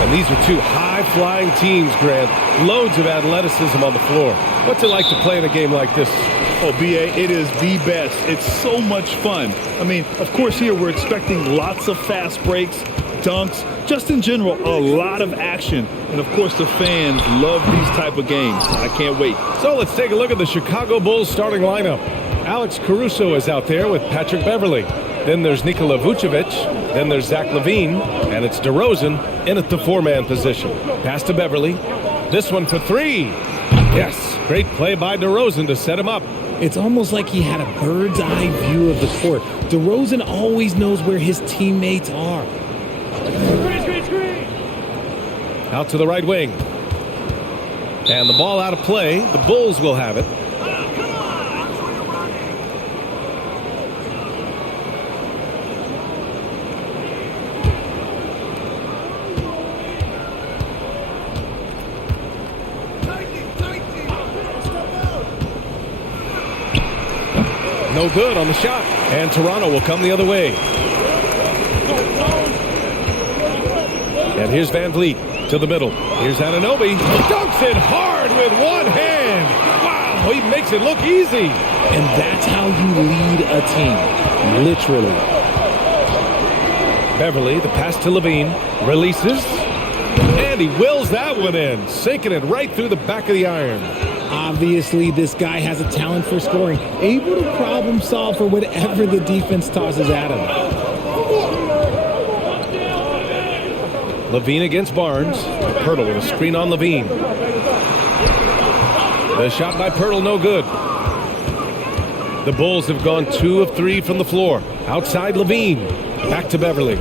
And these are two high-flying teams, Grant. Loads of athleticism on the floor. What's it like to play in a game like this? Oh, B.A., it is the best. It's so much fun. I mean, of course, here we're expecting lots of fast breaks, dunks, just in general, a lot of action. And, of course, the fans love these type of games. I can't wait. So let's take a look at the Chicago Bulls starting lineup. Alex Caruso is out there with Patrick Beverley. Then there's Nikola Vucevic. Then there's Zach LaVine. And it's DeRozan in at the four-man position. Pass to Beverley. This one for three. Yes, great play by DeRozan to set him up. It's almost like he had a bird's eye view of the court. DeRozan always knows where his teammates are. Out to the right wing. And the ball out of play. The Bulls will have it. No good on the shot. And Toronto will come the other way. And here's Van Vliet to the middle. Here's Anunoby. Dunks it hard with one hand. Wow, he makes it look easy. And that's how you lead a team. Literally. Beverley, the pass to LaVine. Releases. And he wills that one in. Sinking it right through the back of the iron. Obviously, this guy has a talent for scoring. Able to problem solve for whatever the defense tosses at him. LaVine against Barnes. Pirtle with a screen on LaVine. The shot by Pirtle, no good. The Bulls have gone 2 of 3 from the floor. Outside LaVine. Back to Beverley.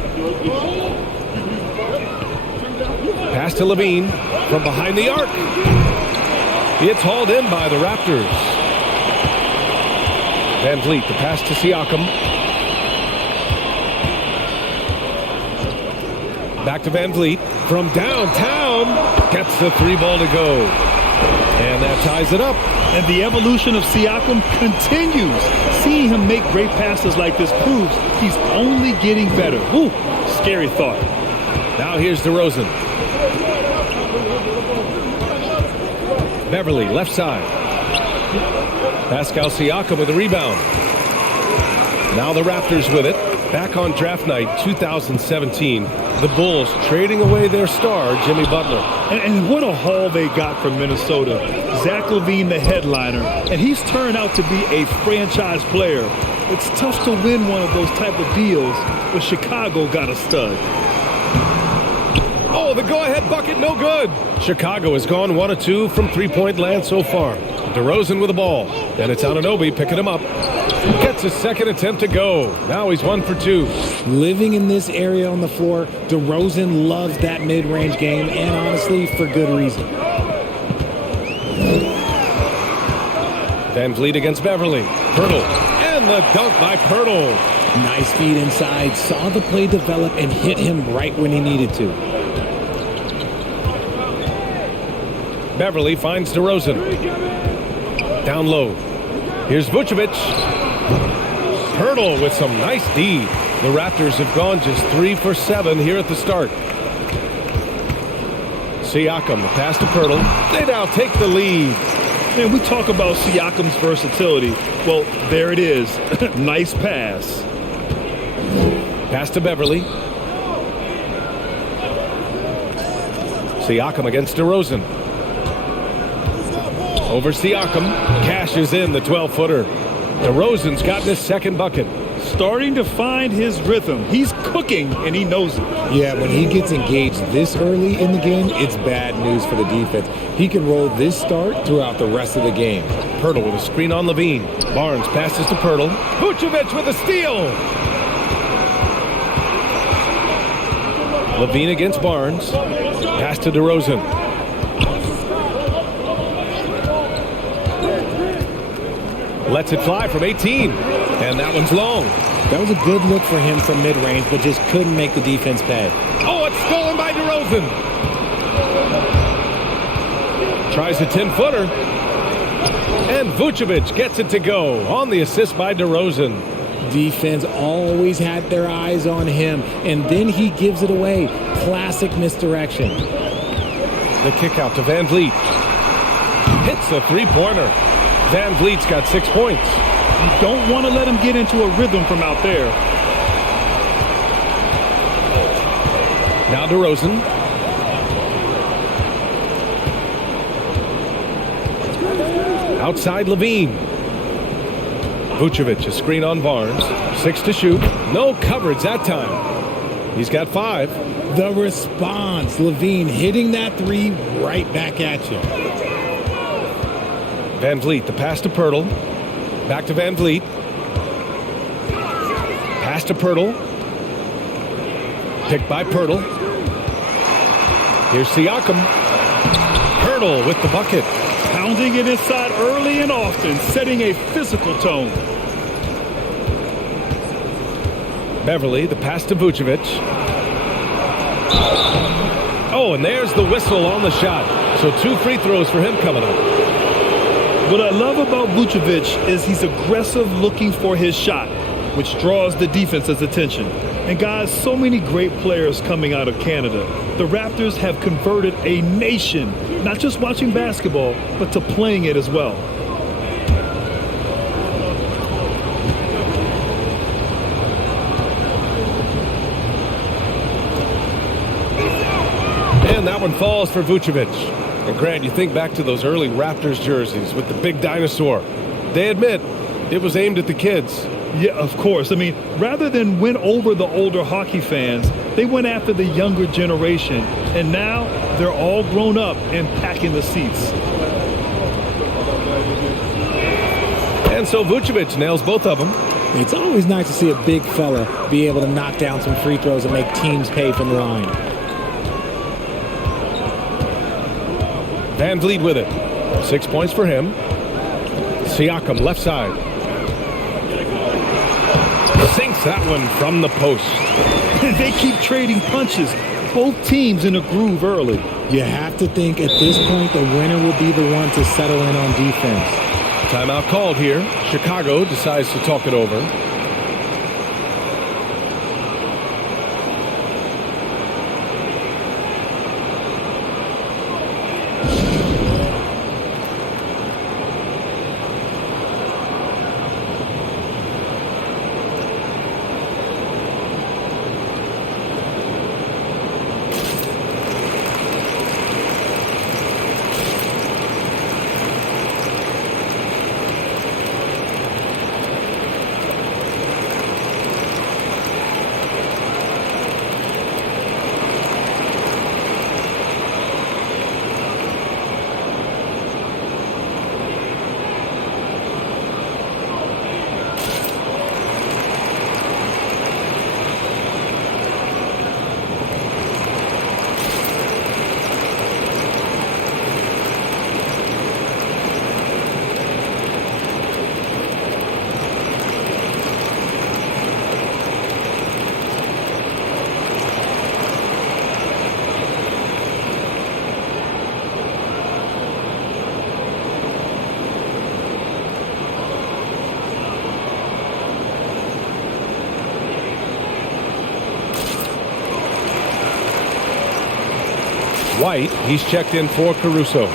Pass to LaVine from behind the arc. It's hauled in by the Raptors. Van Vliet, the pass to Siakam. Back to Van Vliet from downtown. Gets the three ball to go. And that ties it up. And the evolution of Siakam continues. Seeing him make great passes like this proves he's only getting better. Ooh, scary thought. Now here's DeRozan. Beverley, left side. Pascal Siakam with a rebound. Now the Raptors with it. Back on draft night 2017. The Bulls trading away their star, Jimmy Butler. And what a haul they got from Minnesota. Zach LaVine, the headliner. And he's turned out to be a franchise player. It's tough to win one of those type of deals, but Chicago got a stud. Oh, the go-ahead bucket, no good. Chicago has gone 1 of 2 from three-point land so far. DeRozan with the ball. And it's Anunoby picking him up. Gets a second attempt to go. Now he's 1 for 2. Living in this area on the floor, DeRozan loves that mid-range game, and honestly, for good reason. Van Vliet against Beverley. Pirtle. And the dunk by Pirtle. Nice feed inside. Saw the play develop and hit him right when he needed to. Beverley finds DeRozan. Down low. Here's Vucevic. Pirtle with some nice D. The Raptors have gone just 3 for 7 here at the start. Siakam, the pass to Pirtle. They now take the lead. Man, we talk about Siakam's versatility. Well, there it is. Nice pass. Pass to Beverley. Siakam against DeRozan. Over Siakam. Cashes in the 12-footer. DeRozan's gotten his second bucket. Starting to find his rhythm. He's cooking, and he knows it. Yeah, when he gets engaged this early in the game, it's bad news for the defense. He can roll this start throughout the rest of the game. Pirtle with a screen on LaVine. Barnes passes to Pirtle. Vucevic with a steal. LaVine against Barnes. Pass to DeRozan. Lets it fly from 18. And that one's long. That was a good look for him from mid-range, but just couldn't make the defense pay. Oh, it's stolen by DeRozan. Tries a 10-footer. And Vucevic gets it to go on the assist by DeRozan. Defense always had their eyes on him, and then he gives it away. Classic misdirection. The kick out to Van Vliet. Hits a three-pointer. Van Vliet's got 6 points. You don't want to let him get into a rhythm from out there. Now DeRozan. Outside Levine. Vucevic, a screen on Barnes. 6 to shoot. No coverage that time. He's got 5. The response. Levine hitting that three right back at you. Van Vliet, the pass to Pirtle. Back to Van Vliet. Pass to Pirtle. Picked by Pirtle. Here's Siakam. Pirtle with the bucket. Pounding it inside early and often, setting a physical tone. Beverly, the pass to Vucevic. Oh, and there's the whistle on the shot. So 2 free throws for him coming up. What I love about Vucevic is he's aggressive looking for his shot, which draws the defense's attention. And guys, so many great players coming out of Canada. The Raptors have converted a nation, not just watching basketball, but to playing it as well. And that one falls for Vucevic. And Grant, you think back to those early Raptors jerseys with the big dinosaur. They admit it was aimed at the kids. Yeah, of course. I mean, rather than win over the older hockey fans, they went after the younger generation. And now they're all grown up and packing the seats. And so Vucevic nails both of them. It's always nice to see a big fella be able to knock down some free throws and make teams pay from the line. Van Vliet with it. 6 points for him. Siakam, left side. Sinks that one from the post. They keep trading punches. Both teams in a groove early. You have to think at this point the winner will be the one to settle in on defense. Timeout called here. Chicago decides to talk it over. White, he's checked in for Caruso.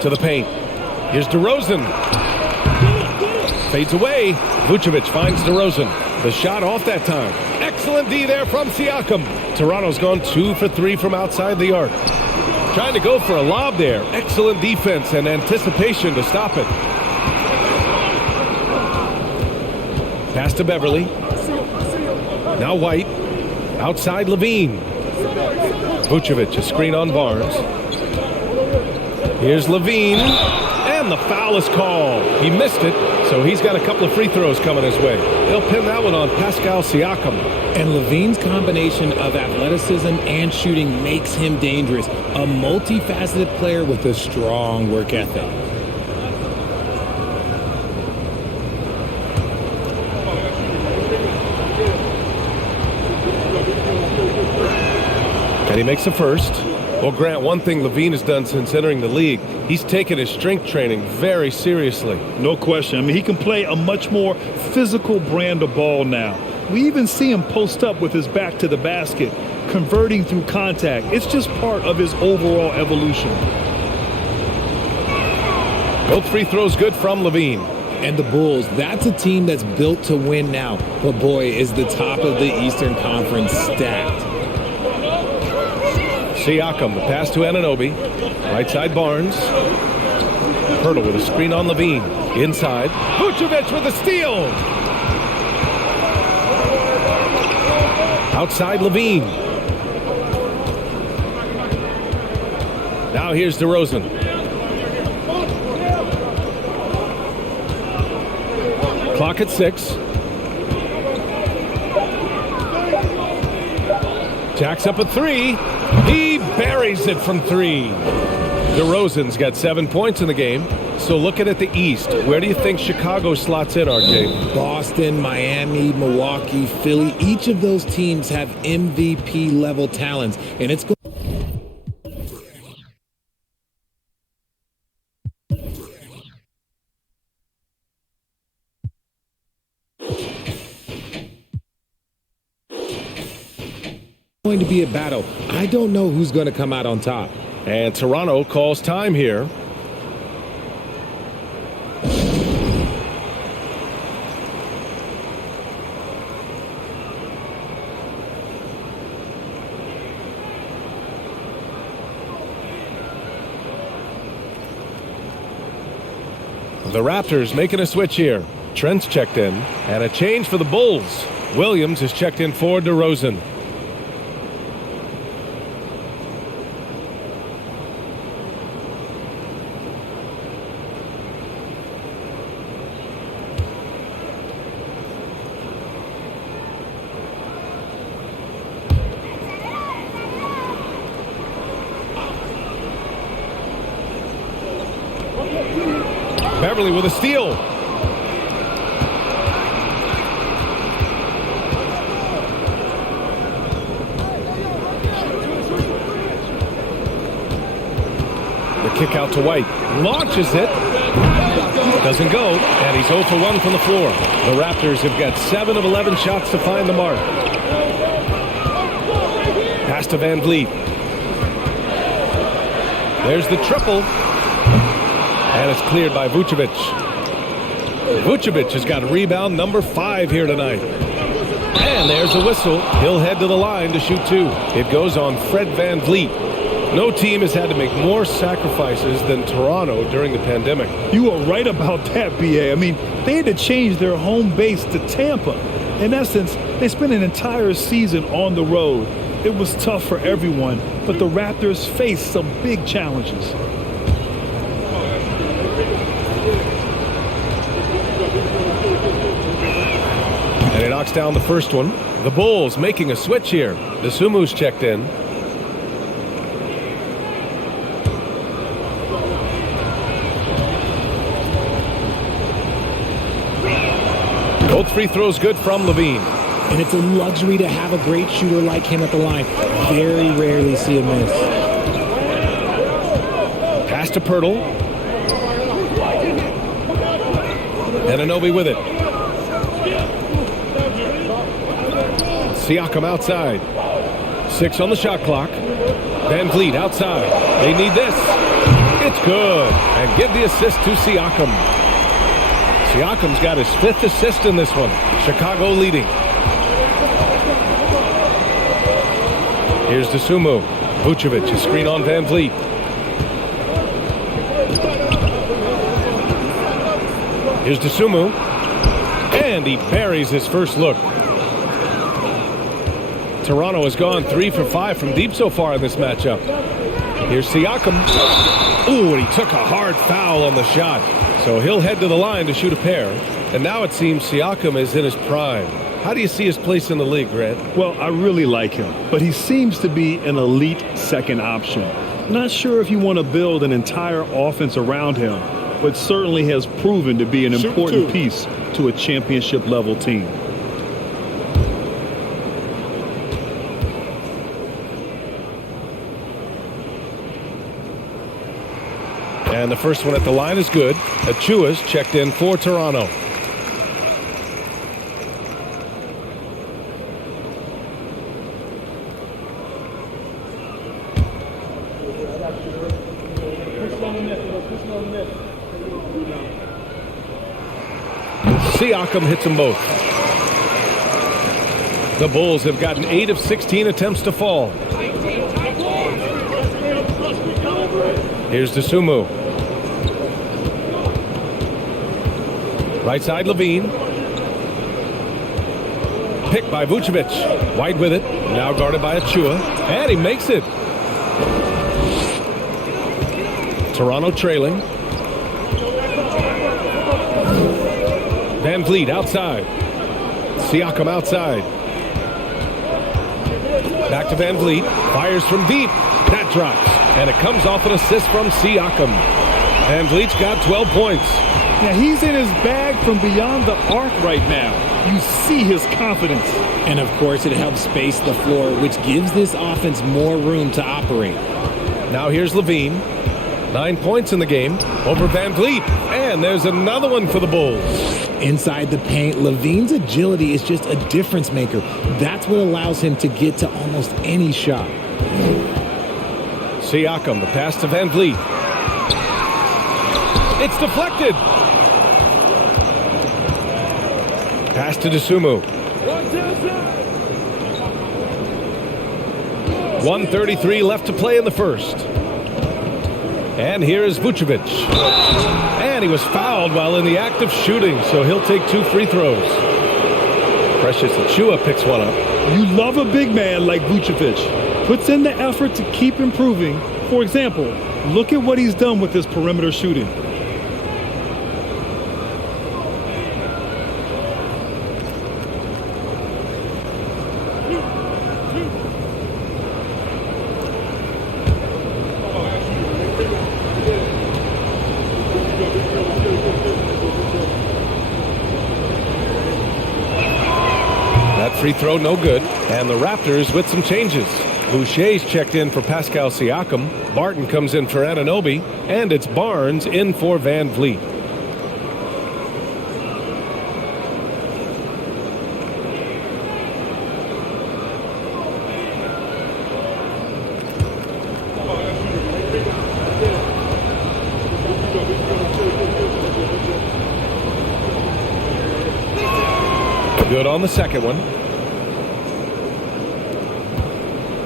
To the paint. Here's DeRozan. Fades away. Vucevic finds DeRozan. The shot off that time. Excellent D there from Siakam. Toronto's gone 2 for 3 from outside the arc. Trying to go for a lob there. Excellent defense and anticipation to stop it. Pass to Beverly. Now White. Outside Levine. Vucevic, a screen on Barnes. Here's Levine. And the foul is called. He missed it, so he's got a couple of free throws coming his way. He'll pin that one on Pascal Siakam. And Levine's combination of athleticism and shooting makes him dangerous. A multifaceted player with a strong work ethic. And he makes the first. Well, Grant, one thing Levine has done since entering the league, he's taken his strength training very seriously. No question. I mean, he can play a much more physical brand of ball now. We even see him post up with his back to the basket, converting through contact. It's just part of his overall evolution. Both free throws good from Levine. And the Bulls, that's a team that's built to win now. But boy, is the top of the Eastern Conference stacked. Siakam, the pass to Anunoby. Right side Barnes. Hurdle with a screen on Levine. Inside. Vucevic with a steal. Outside Levine. Now here's DeRozan. Clock at 6. Jacks up a 3. He buries it from 3. DeRozan's got 7 points in the game. So looking at the East, where do you think Chicago slots in, RJ? Boston, Miami, Milwaukee, Philly, each of those teams have MVP level talents. And it's going to be a battle. I don't know who's going to come out on top. And Toronto calls time here. The Raptors making a switch here. Trent's checked in. And a change for the Bulls. Williams has checked in for DeRozan. Beverly with a steal. The kick out to White. Launches it. Doesn't go. And he's 0 for 1 from the floor. The Raptors have got 7 of 11 shots to find the mark. Pass to Van Vliet. There's the triple. And it's cleared by Vucevic. Vucevic has got rebound number 5 here tonight. And there's a whistle. He'll head to the line to shoot 2. It goes on Fred Van Vliet. No team has had to make more sacrifices than Toronto during the pandemic. You are right about that, B.A. I mean, they had to change their home base to Tampa. In essence, they spent an entire season on the road. It was tough for everyone, but the Raptors faced some big challenges. And he knocks down the first one. The Bulls making a switch here. Desumu's checked in. Both free throws good from Levine. And it's a luxury to have a great shooter like him at the line. Very rarely see a miss. Pass to Pirtle. Anunoby with it. Siakam outside. 6 on the shot clock. Van Vliet outside. They need this. It's good. And give the assist to Siakam. Siakam's got his 5th assist in this one. Chicago leading. Here's Dosunmu. Vucevic, a screen on Van Vliet. Here's Dosunmu. And he buries his first look. Toronto has gone 3 for 5 from deep so far in this matchup. Here's Siakam. Ooh, and he took a hard foul on the shot. So he'll head to the line to shoot a pair. And now it seems Siakam is in his prime. How do you see his place in the league, Grant? Well, I really like him, but he seems to be an elite second option. Not sure if you want to build an entire offense around him, but certainly has proven to be an important piece to a championship-level team. And the first one at the line is good. Achua's checked in for Toronto. Siakam hits them both. The Bulls have gotten 8 of 16 attempts to fall. Here's Dosunmu. Right side, Levine. Picked by Vucevic. White with it. Now guarded by Achua. And he makes it. Toronto trailing. Van Vliet outside. Siakam outside. Back to Van Vliet. Fires from deep. That drops. And it comes off an assist from Siakam. Van Vliet's got 12 points. Yeah, he's in his bag from beyond the arc right now. You see his confidence. And of course, it helps space the floor, which gives this offense more room to operate. Now here's Levine. 9 points in the game over Van Vliet. And there's another one for the Bulls. Inside the paint, Levine's agility is just a difference maker. That's what allows him to get to almost any shot. Siakam, the pass to Van Vliet. It's deflected. Pass to Dosunmu. 1:33 left to play in the first. And here is Vucevic. And he was fouled while in the act of shooting, so he'll take 2 free throws. Precious Achiuwa picks one up. You love a big man like Vucevic. Puts in the effort to keep improving. For example, look at what he's done with his perimeter shooting. Free throw, no good. And the Raptors with some changes. Boucher's checked in for Pascal Siakam. Barton comes in for Anunoby. And it's Barnes in for Van Vliet. Good on the second one.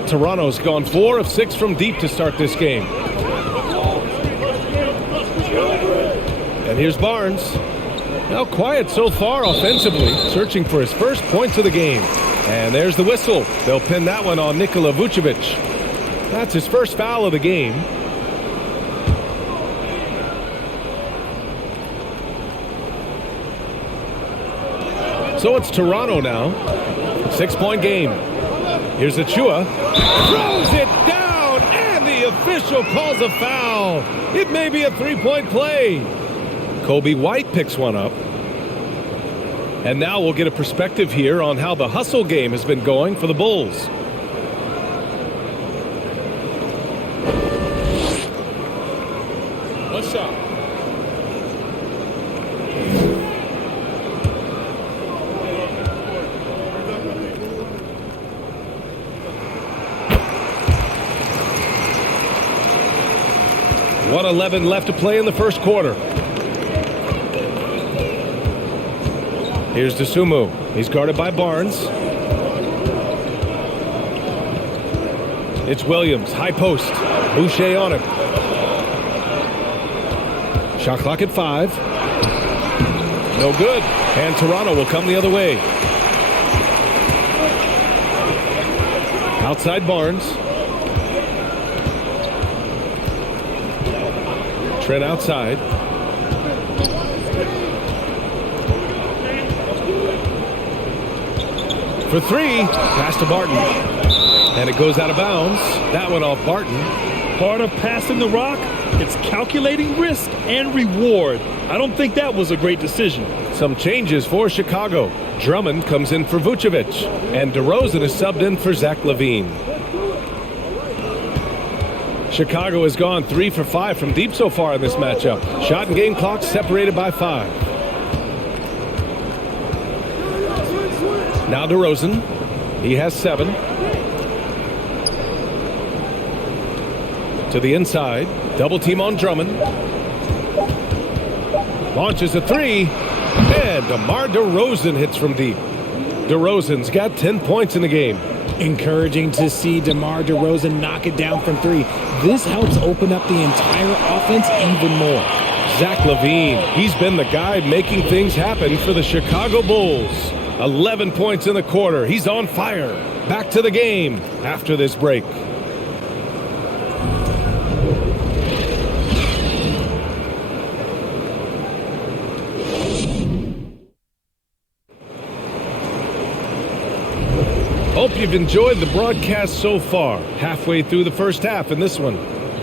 Toronto's gone 4 of 6 from deep to start this game. And here's Barnes. Now quiet so far offensively, searching for his first points of the game. And there's the whistle. They'll pin that one on Nikola Vucevic. That's his first foul of the game. So it's Toronto now. 6-point game. Here's Achua. Throws it down, and the official calls a foul. It may be a 3-point play. Kobe White picks one up. And now we'll get a perspective here on how the hustle game has been going for the Bulls. One shot. .11 left to play in the first quarter. Here's Dosunmu. He's guarded by Barnes. It's Williams, high post. Boucher on him. Shot clock at 5. No good. And Toronto will come the other way. Outside Barnes. Trent outside. For three, pass to Barton. And it goes out of bounds. That one off Barton. Part of passing the rock, it's calculating risk and reward. I don't think that was a great decision. Some changes for Chicago. Drummond comes in for Vucevic. And DeRozan is subbed in for Zach LaVine. Chicago has gone 3 for 5 from deep so far in this matchup. Shot and game clock separated by 5. Now DeRozan. He has 7. To the inside. Double team on Drummond. Launches a 3. And DeMar DeRozan hits from deep. DeRozan's got 10 points in the game. Encouraging to see DeMar DeRozan knock it down from 3. This helps open up the entire offense even more. Zach LaVine, he's been the guy making things happen for the Chicago Bulls. 11 points in the quarter. He's on fire. Back to the game after this break. Hope you've enjoyed the broadcast so far. Halfway through the first half in this one.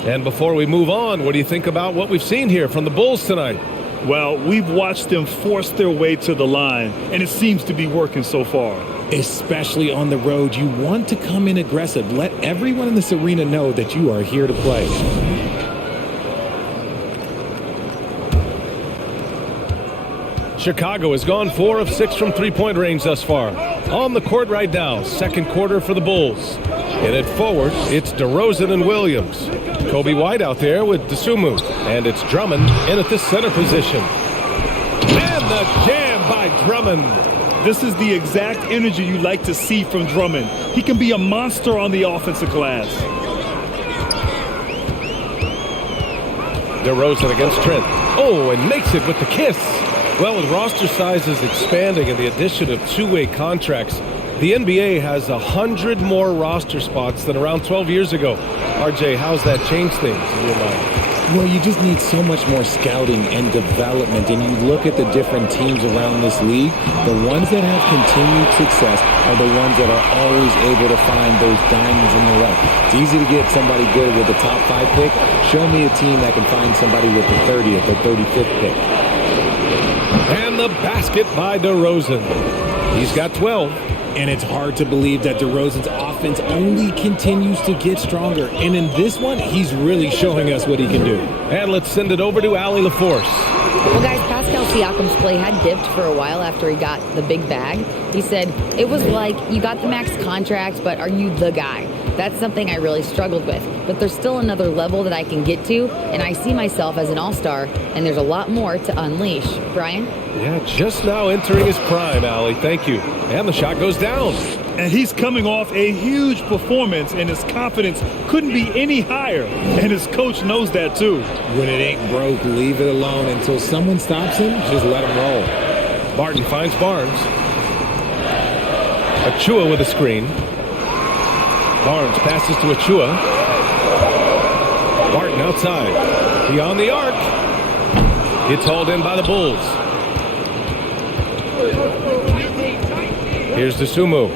And before we move on, what do you think about what we've seen here from the Bulls tonight? Well, we've watched them force their way to the line, and it seems to be working so far. Especially on the road, you want to come in aggressive. Let everyone in this arena know that you are here to play. Chicago has gone 4 of 6 from three-point range thus far. On the court right now, second quarter for the Bulls. In it forward, it's DeRozan and Williams. Kobe White out there with DeSumo. And it's Drummond in at the center position. And the jam by Drummond. This is the exact energy you like to see from Drummond. He can be a monster on the offensive glass. DeRozan against Trent. Oh, and makes it with the kiss. Well, with roster sizes expanding and the addition of two-way contracts, the NBA has 100 more roster spots than around 12 years ago. RJ, how's that changed things in your mind? Well, you just need so much more scouting and development, and you look at the different teams around this league, the ones that have continued success are the ones that are always able to find those diamonds in the rough. It's easy to get somebody good with the top 5 pick. Show me a team that can find somebody with the 30th or 35th pick. And the basket by DeRozan. He's got 12. And it's hard to believe that DeRozan's offense only continues to get stronger. And in this one, he's really showing us what he can do. And let's send it over to Allie LaForce. Well, guys, Pascal Siakam's play had dipped for a while after he got the big bag. He said, it was like, you got the max contract, but are you the guy? That's something I really struggled with. But there's still another level that I can get to, and I see myself as an all-star, and there's a lot more to unleash. Brian? Yeah, just now entering his prime, Allie. Thank you. And the shot goes down. And he's coming off a huge performance, and his confidence couldn't be any higher. And his coach knows that, too. When it ain't broke, leave it alone. Until someone stops him, just let him roll. Barton finds Barnes. Achua with a screen. Barnes passes to Achua. Barton outside. Beyond the arc. Gets hauled in by the Bulls. Here's DeSumo.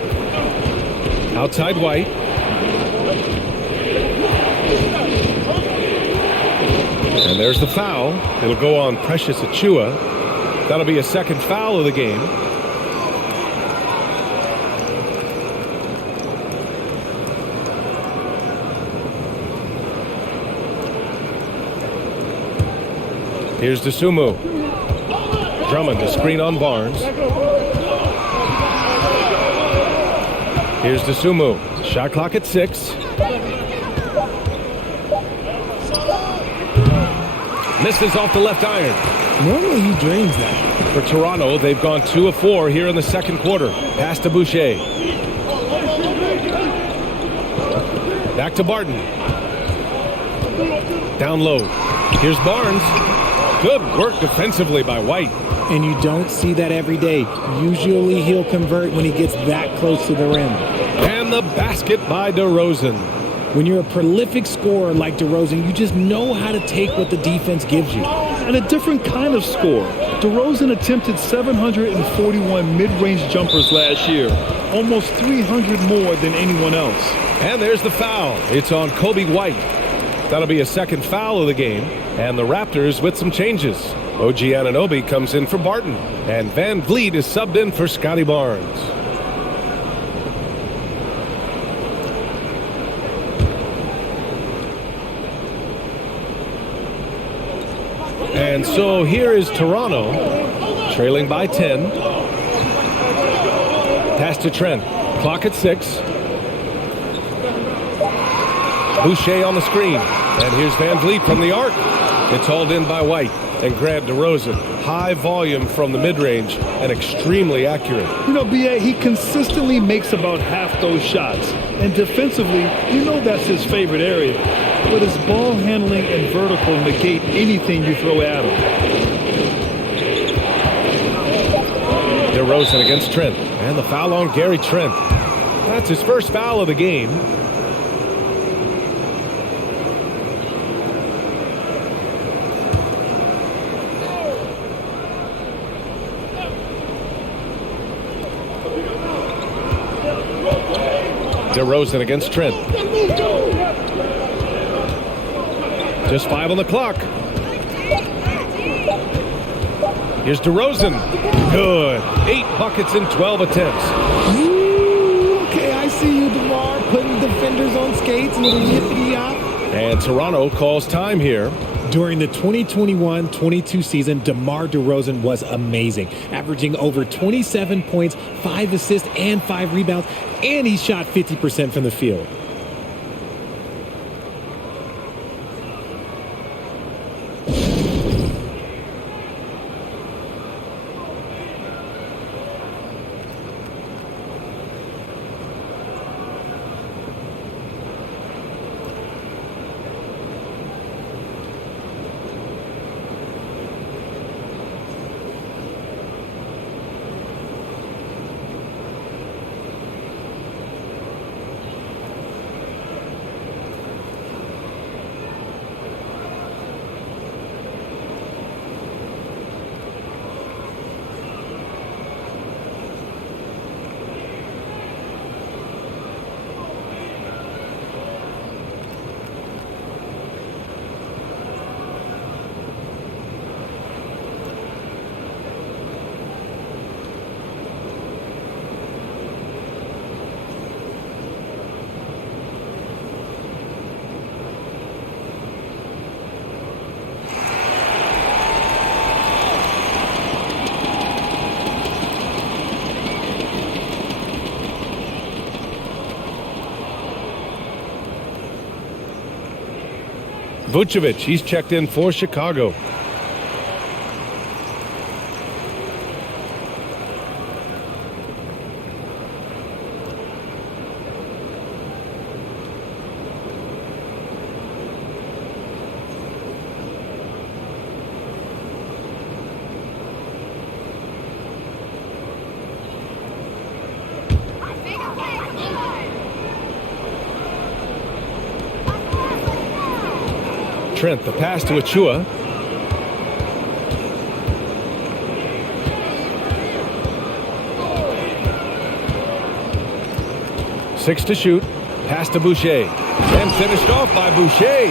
Outside White. And there's the foul. It'll go on Precious Achua. That'll be a second foul of the game. Here's DeSumo. Drummond, the screen on Barnes. Here's DeSumo. Shot clock at 6. Misses off the left iron. Normally he drains that. For Toronto, they've gone 2 of 4 here in the second quarter. Pass to Boucher. Back to Barton. Down low. Here's Barnes. Good work defensively by White. And you don't see that every day. Usually he'll convert when he gets that close to the rim. And the basket by DeRozan. When you're a prolific scorer like DeRozan, you just know how to take what the defense gives you. And a different kind of score. DeRozan attempted 741 mid-range jumpers last year, almost 300 more than anyone else. And there's the foul. It's on Kobe White. That'll be a second foul of the game. And the Raptors with some changes. OG Anunoby comes in for Barton. And Van Vliet is subbed in for Scotty Barnes. And so here is Toronto, trailing by 10. Pass to Trent. Clock at 6. Boucher on the screen. And here's Van Vliet from the arc. It's hauled in by White and Grant DeRozan. High volume from the mid-range and extremely accurate. You know, B.A., he consistently makes about half those shots. And defensively, you know that's his favorite area. But his ball handling and vertical negate anything you throw at him. DeRozan against Trent. And the foul on Gary Trent. That's his first foul of the game. DeRozan against Trent. Just 5 on the clock. Here's DeRozan. Good. 8 buckets in 12 attempts. Ooh, okay, I see you, DeMar, putting defenders on skates, a little yippity-yop. And Toronto calls time here. During the 2021-22 season, DeMar DeRozan was amazing, averaging over 27 points, 5 assists, and 5 rebounds, and he shot 50% from the field. Vucevic, he's checked in for Chicago. Trent, the pass to Achua. Six to shoot. Pass to Boucher. And finished off by Boucher.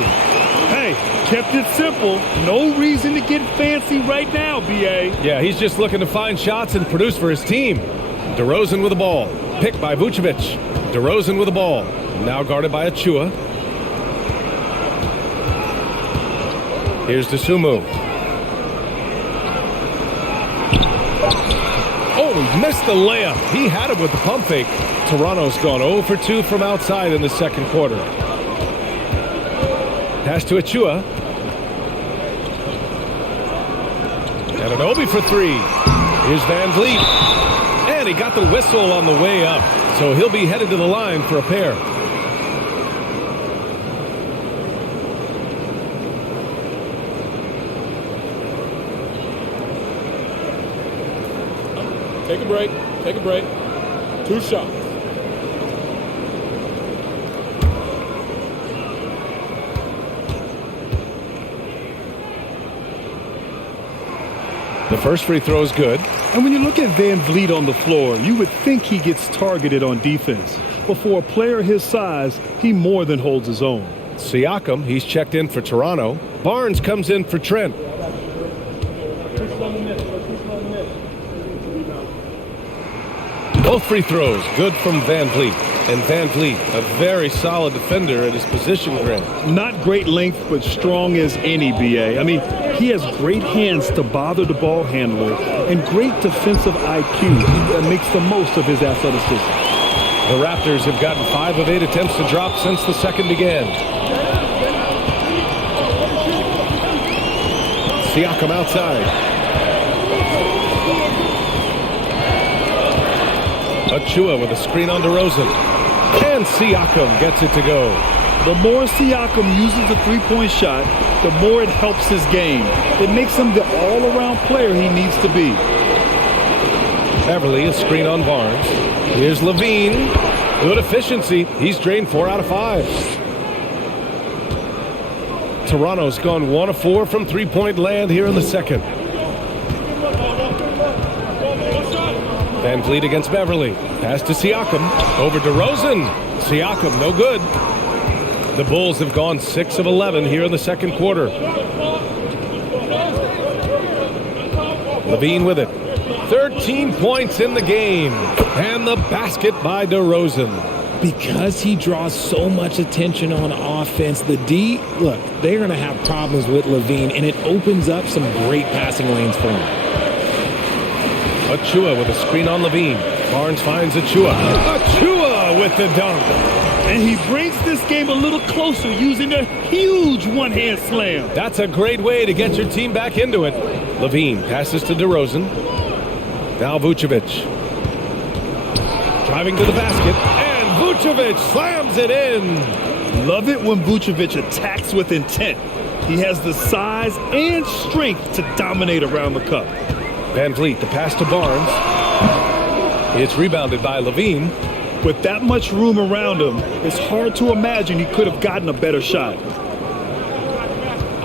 Hey, kept it simple. No reason to get fancy right now, B.A. Yeah, he's just looking to find shots and produce for his team. DeRozan with the ball. Picked by Vucevic. DeRozan with the ball. Now guarded by Achua. Here's Dosunmu. Oh, he missed the layup. He had it with the pump fake. Toronto's gone 0 for 2 from outside in the second quarter. Pass to Achua. Anunoby for 3. Here's Van Vliet. And he got the whistle on the way up. So he'll be headed to the line for a pair. Take a break. Take a break. 2 shots. The first free throw is good. And when you look at Van Vliet on the floor, you would think he gets targeted on defense. But for a player his size, he more than holds his own. Siakam, he's checked in for Toronto. Barnes comes in for Trent. Both free throws good from Van Vliet. And Van Vliet, a very solid defender at his position grid. Not great length, but strong as any, B.A. I mean, he has great hands to bother the ball handler and great defensive IQ that makes the most of his athleticism. The Raptors have gotten 5 of 8 attempts to drop since the second began. Siakam outside. Achua with a screen on DeRozan. And Siakam gets it to go. The more Siakam uses the three-point shot, the more it helps his game. It makes him the all-around player he needs to be. Beverly, a screen on Barnes. Here's Levine. Good efficiency. He's drained 4 out of 5. Toronto's gone 1 of 4 from three-point land here in the second. Van Vliet against Beverly. Pass to Siakam. Over DeRozan. Siakam, no good. The Bulls have gone 6 of 11 here in the second quarter. Levine with it. 13 points in the game. And the basket by DeRozan. Because he draws so much attention on offense, the D, look, they're going to have problems with Levine, and it opens up some great passing lanes for him. Achua with a screen on Levine. Barnes finds Achua. Achua with the dunk. And he brings this game a little closer using a huge one-hand slam. That's a great way to get your team back into it. Levine passes to DeRozan. Now Vucevic. Driving to the basket. And Vucevic slams it in. Love it when Vucevic attacks with intent. He has the size and strength to dominate around the cup. Van Vliet, the pass to Barnes. It's rebounded by Levine. With that much room around him, it's hard to imagine he could have gotten a better shot.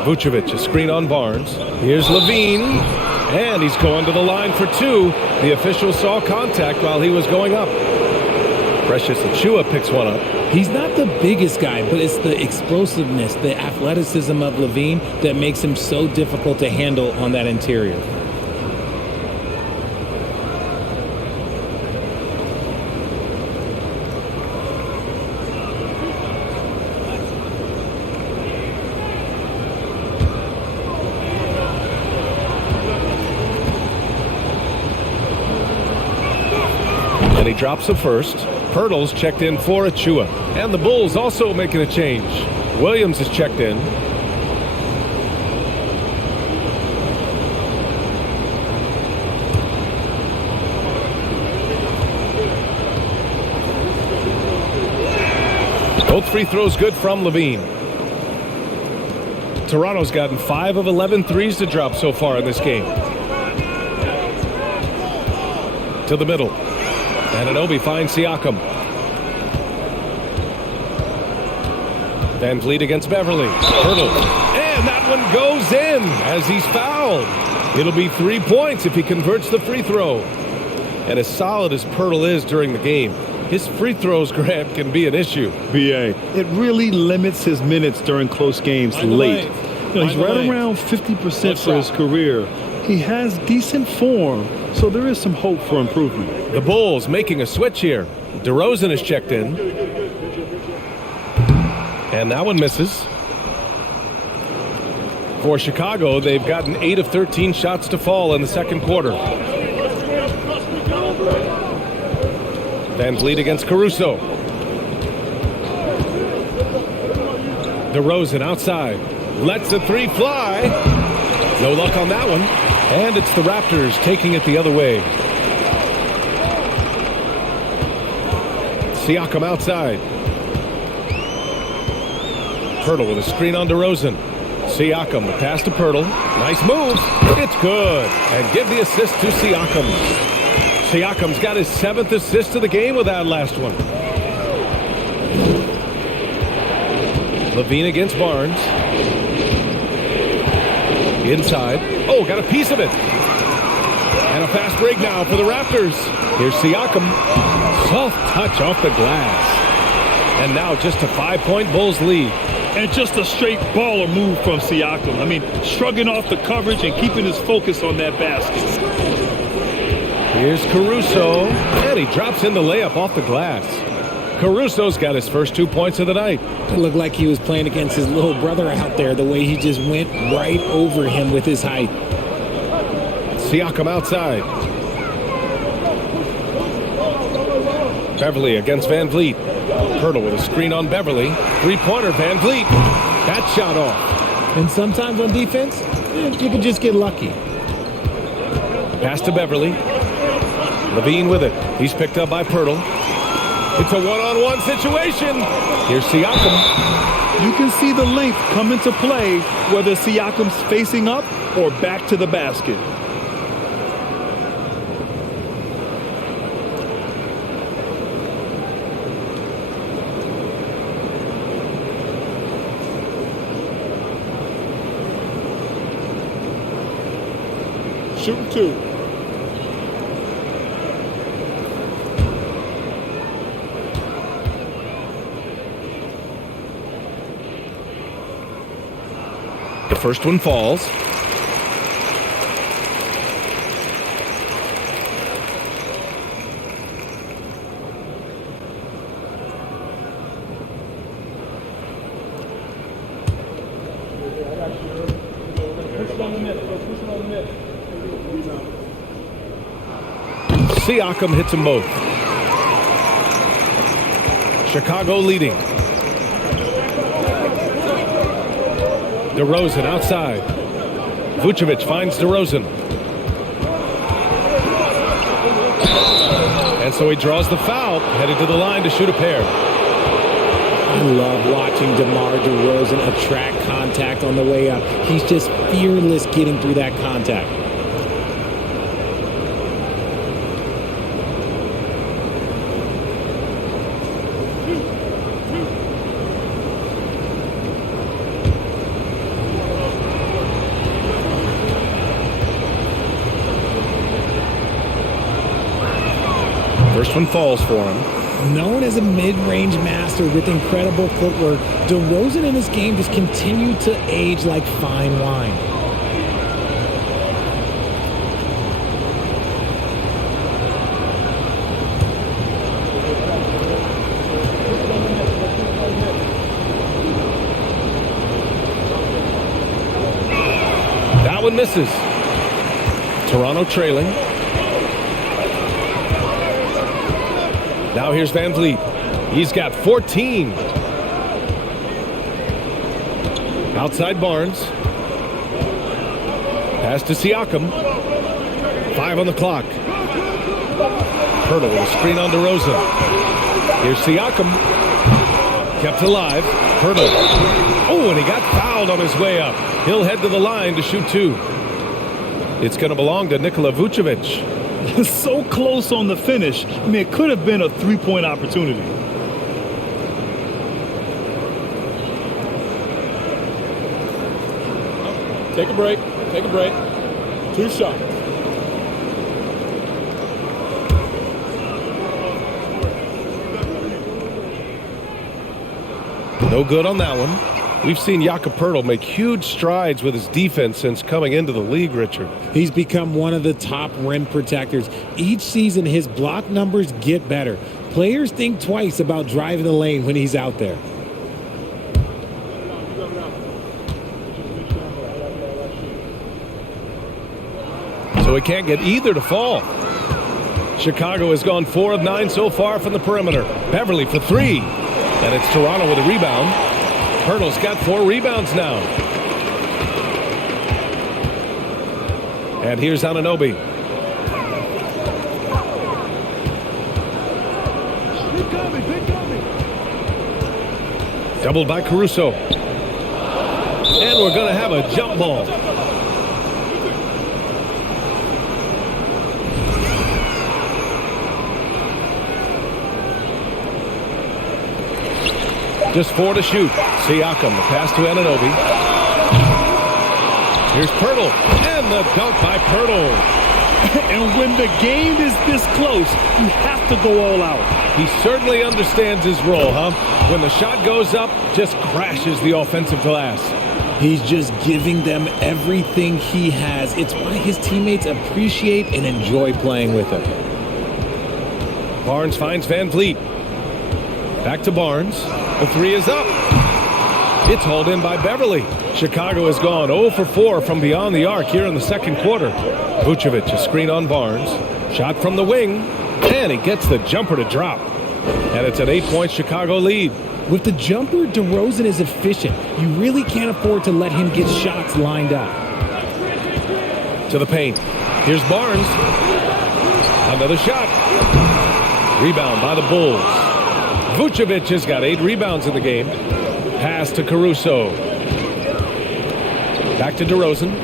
Vucevic, a screen on Barnes. Here's Levine. And he's going to the line for 2. The official saw contact while he was going up. Precious Achua picks one up. He's not the biggest guy, but it's the explosiveness, the athleticism of Levine that makes him so difficult to handle on that interior. And he drops a first. Pirtle's checked in for Achua. And the Bulls also making a change. Williams is checked in. Both free throws good from Levine. Toronto's gotten 5 of 11 threes to drop so far in this game. To the middle. Anunoby finds Siakam. Van Vliet against Beverly. Hurdle. And that one goes in as he's fouled. It'll be 3 points if he converts the free throw. And as solid as Pirtle is during the game, his free throws, Grant, can be an issue. B.A. It really limits his minutes during close games late. He's right around 50% for his career. He has decent form, so there is some hope for improvement. The Bulls making a switch here. DeRozan is checked in. And that one misses. For Chicago, they've gotten 8 of 13 shots to fall in the second quarter. Van Vliet against Caruso. DeRozan outside. Lets the 3 fly. No luck on that one. And it's the Raptors taking it the other way. Siakam outside. Pirtle with a screen on DeRozan. Siakam, the pass to Pirtle. Nice move. It's good. And give the assist to Siakam. Siakam's got his 7th assist of the game with that last one. Levine against Barnes. Inside. Oh, got a piece of it. break now for the Raptors. Here's Siakam. Soft touch off the glass. And now just a 5-point Bulls lead. And just a straight baller move from Siakam. I mean, shrugging off the coverage and keeping his focus on that basket. Here's Caruso. And he drops in the layup off the glass. Caruso's got his first 2 points of the night. It looked like he was playing against his little brother out there, the way he just went right over him with his height. Siakam outside. Beverly against Van Vliet. Pirtle with a screen on Beverly. Three-pointer, Van Vliet. That shot off. And sometimes on defense, you can just get lucky. Pass to Beverly. Levine with it. He's picked up by Pirtle. It's a one-on-one situation. Here's Siakam. You can see the length come into play whether Siakam's facing up or back to the basket. Shooting 2. The first one falls. Siakam hits them both. Chicago leading. DeRozan outside. Vucevic finds DeRozan. And so he draws the foul, headed to the line to shoot a pair. I love watching DeMar DeRozan attract contact on the way up. He's just fearless getting through that contact. First one falls for him. Known as a mid-range master with incredible footwork, DeRozan in this game just continued to age like fine wine. That one misses. Toronto trailing. Now here's Van Vliet. He's got 14. Outside Barnes. Pass to Siakam. 5 on the clock. Pirtle with a screen on DeRozan. Here's Siakam. Kept alive. Pirtle. Oh, and he got fouled on his way up. He'll head to the line to shoot 2. It's going to belong to Nikola Vucevic. So close on the finish. I mean, it could have been a three-point opportunity. Take a break. Take a break. 2 shots. No good on that one. We've seen Jakob Poeltl make huge strides with his defense since coming into the league, Richard. He's become one of the top rim protectors. Each season, his block numbers get better. Players think twice about driving the lane when he's out there. So he can't get either to fall. Chicago has gone 4 of 9 so far from the perimeter. Beverly for 3. And it's Toronto with a rebound. Pirtle's got 4 rebounds now. And here's Anunoby. Doubled by Caruso. And we're going to have a jump ball. Just 4 to shoot. Siakam, the pass to Anunoby. Here's Poeltl, and the dunk by Poeltl. And when the game is this close, you have to go all out. He certainly understands his role, huh? When the shot goes up, just crashes the offensive glass. He's just giving them everything he has. It's why his teammates appreciate and enjoy playing with him. Barnes finds Van Vliet. Back to Barnes. The three is up. It's hauled in by Beverly. Chicago has gone 0 for 4 from beyond the arc here in the second quarter. Vucevic, a screen on Barnes. Shot from the wing. And he gets the jumper to drop. And it's an 8-point Chicago lead. With the jumper, DeRozan is efficient. You really can't afford to let him get shots lined up. To the paint. Here's Barnes. Another shot. Rebound by the Bulls. Vucevic has got 8 rebounds in the game. Pass to Caruso. Back to DeRozan.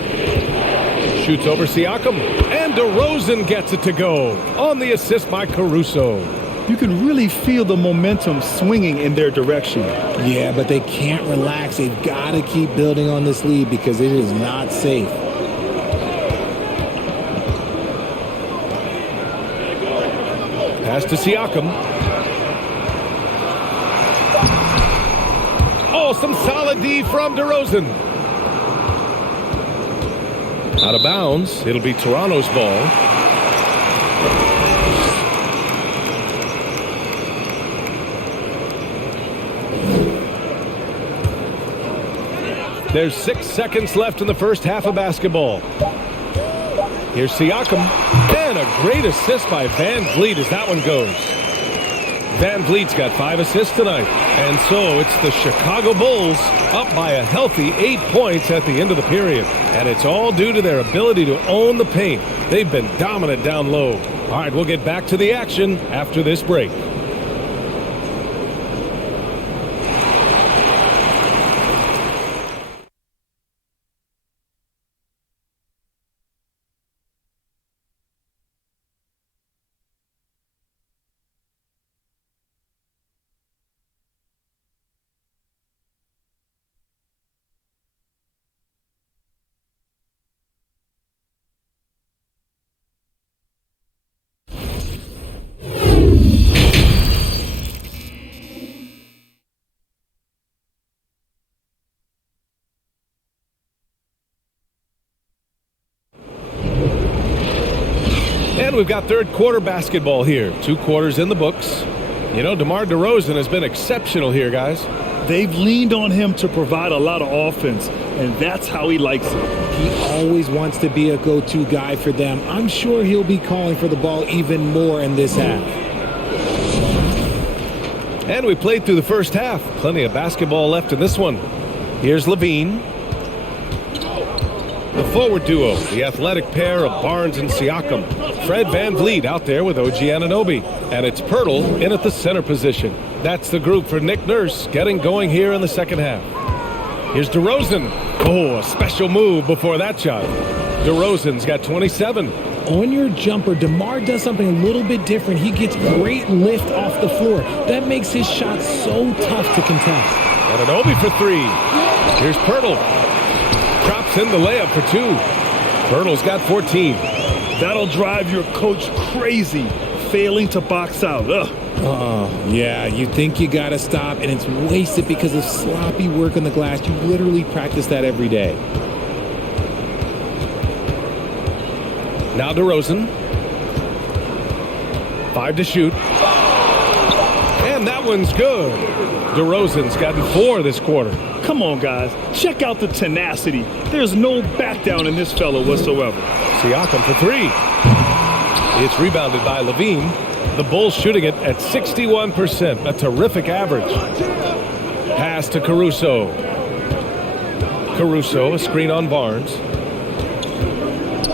Shoots over Siakam. And DeRozan gets it to go. On the assist by Caruso. You can really feel the momentum swinging in their direction. Yeah, but they can't relax. They've got to keep building on this lead because it is not safe. Pass to Siakam. Oh, some solid D from DeRozan. Out of bounds. It'll be Toronto's ball. There's 6 seconds left in the first half of basketball. Here's Siakam. And a great assist by Van Vliet as that one goes. Van Vliet's got 5 assists tonight. And so it's the Chicago Bulls up by a healthy 8 points at the end of the period. And it's all due to their ability to own the paint. They've been dominant down low. All right, we'll get back to the action after this break. And we've got third quarter basketball here. 2 quarters in the books. You know, DeMar DeRozan has been exceptional here, guys. They've leaned on him to provide a lot of offense, and that's how he likes it. He always wants to be a go-to guy for them. I'm sure he'll be calling for the ball even more in this half. And we played through the first half. Plenty of basketball left in this one. Here's Levine. The forward duo, the athletic pair of Barnes and Siakam. Fred VanVleet out there with OG Anunoby. And it's Pirtle in at the center position. That's the group for Nick Nurse getting going here in the second half. Here's DeRozan. Oh, a special move before that shot. DeRozan's got 27. On your jumper, DeMar does something a little bit different. He gets great lift off the floor. That makes his shot so tough to contest. Anunoby for 3. Here's Pirtle. Drops in the layup for 2. Pirtle's got 14. That'll drive your coach crazy, failing to box out. Yeah, you think you got to stop, and it's wasted because of sloppy work on the glass. You literally practice that every day. Now DeRozan. 5 to shoot. And that one's good. DeRozan's gotten 4 this quarter. Come on, guys. Check out the tenacity. There's no back down in this fella whatsoever. Siakam for 3. It's rebounded by Levine. The Bulls shooting it at 61%, a terrific average. Pass to Caruso. Caruso, a screen on Barnes.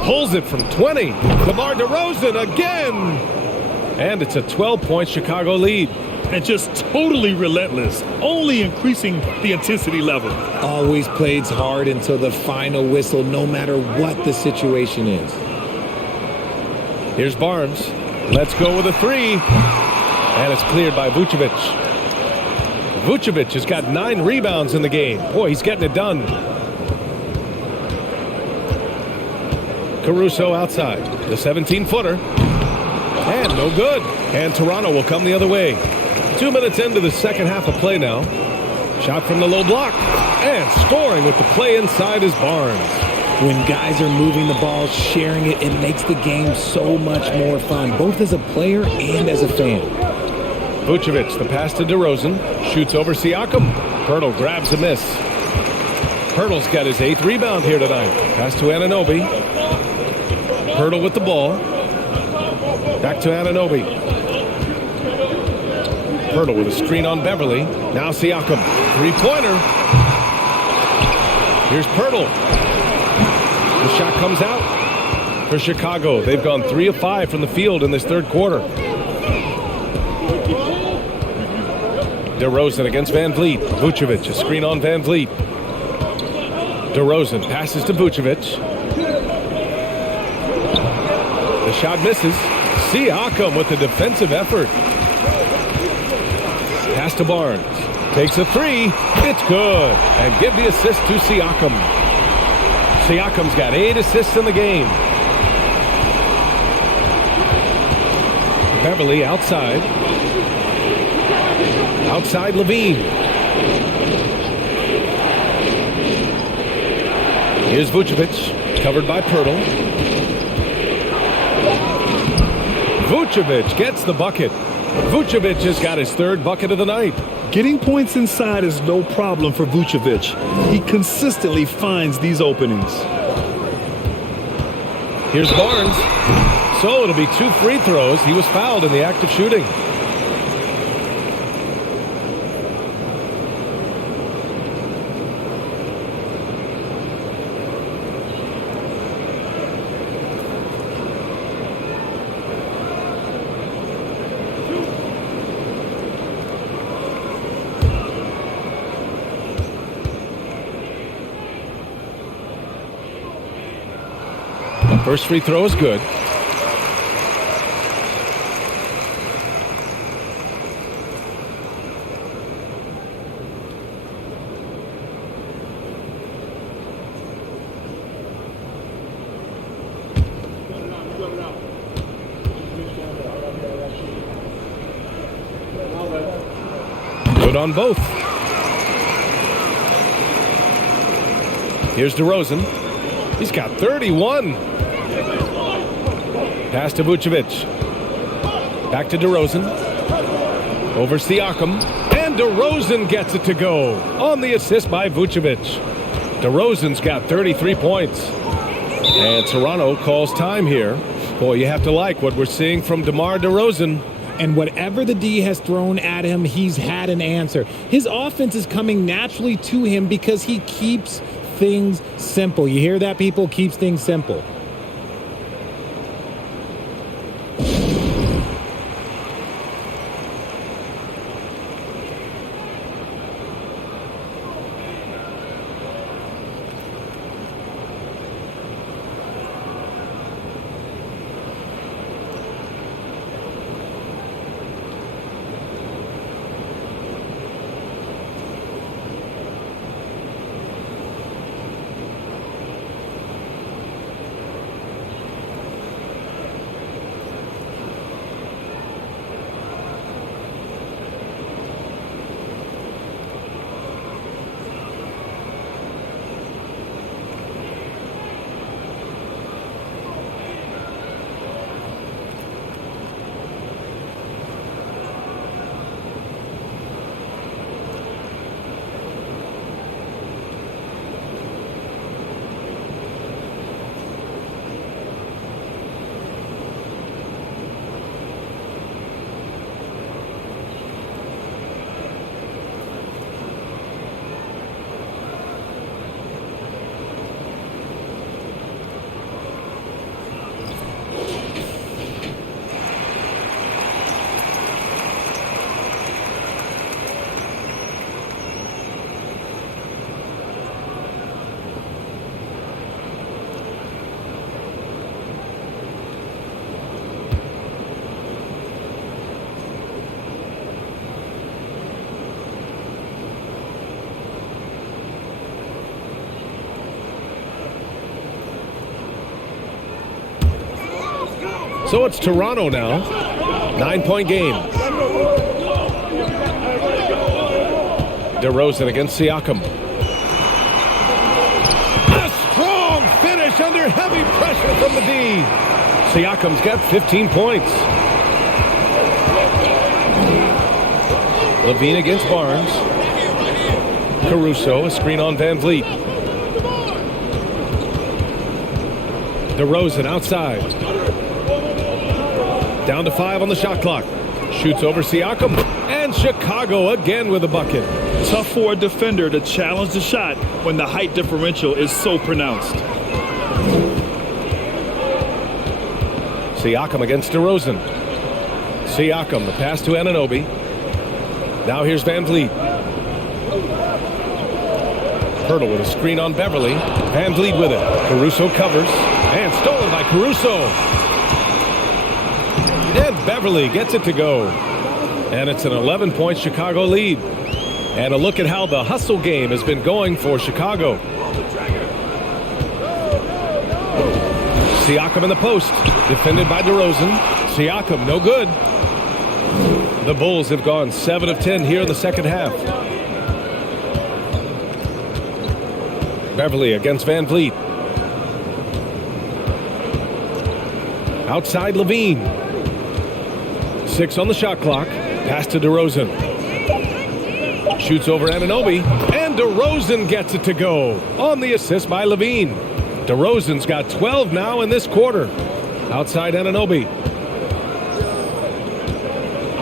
Pulls it from 20. DeMar DeRozan again. And it's a 12-point Chicago lead. And just totally relentless, only increasing the intensity level. Always plays hard until the final whistle, no matter what the situation is. Here's Barnes. Let's go with a 3. And it's cleared by Vucevic. Vucevic has got 9 rebounds in the game. Boy, he's getting it done. Caruso outside. The 17-footer. And no good. And Toronto will come the other way. 2 minutes into the second half of play now. Shot from the low block. And scoring with the play inside is Barnes. When guys are moving the ball, sharing it, it makes the game so much more fun, both as a player and as a fan. Vucevic, the pass to DeRozan. Shoots over Siakam. Pirtle grabs a miss. Pirtle's got his 8th rebound here tonight. Pass to Anunoby. Pirtle with the ball. Back to Anunoby. Pirtle with a screen on Beverly. Now Siakam. Three-pointer. Here's Pirtle. The shot comes out for Chicago. They've gone 3 of 5 from the field in this third quarter. DeRozan against Van Vliet. Vucevic, a screen on Van Vliet. DeRozan passes to Vucevic. The shot misses. Siakam with the defensive effort. Pass to Barnes. Takes a 3. It's good. And give the assist to Siakam. Siakam's got 8 assists in the game. Beverly outside. Outside Levine. Here's Vucevic, covered by Pirtle. Vucevic gets the bucket. Vucevic has got his 3rd bucket of the night. Getting points inside is no problem for Vucevic. He consistently finds these openings. Here's Barnes. So it'll be 2 free throws. He was fouled in the act of shooting. First free throw is good. Good on both. Here's DeRozan. He's got 31. Pass to Vucevic. Back to DeRozan. Over Siakam. And DeRozan gets it to go. On the assist by Vucevic. DeRozan's got 33 points. And Toronto calls time here. Boy, you have to like what we're seeing from DeMar DeRozan. And whatever the D has thrown at him, he's had an answer. His offense is coming naturally to him because he keeps things simple. You hear that, people? Keeps things simple. So it's Toronto now. 9-point game. DeRozan against Siakam. A strong finish under heavy pressure from the D. Siakam's got 15 points. Levine against Barnes. Caruso, a screen on Van Vliet. DeRozan outside. Down to 5 on the shot clock. Shoots over Siakam. And Chicago again with a bucket. Tough for a defender to challenge the shot when the height differential is so pronounced. Siakam against DeRozan. Siakam, the pass to Anunoby. Now here's Van Vliet. Hurdle with a screen on Beverly. Van Vliet with it. Caruso covers. And stolen by Caruso. And Beverly gets it to go. And it's an 11-point Chicago lead. And a look at how the hustle game has been going for Chicago. Siakam in the post. Defended by DeRozan. Siakam, no good. The Bulls have gone 7 of 10 here in the second half. Beverly against Van Vliet. Outside Levine. 6 on the shot clock. Pass to DeRozan. Shoots over Anunoby. And DeRozan gets it to go on the assist by Levine. DeRozan's got 12 now in this quarter. Outside Anunoby.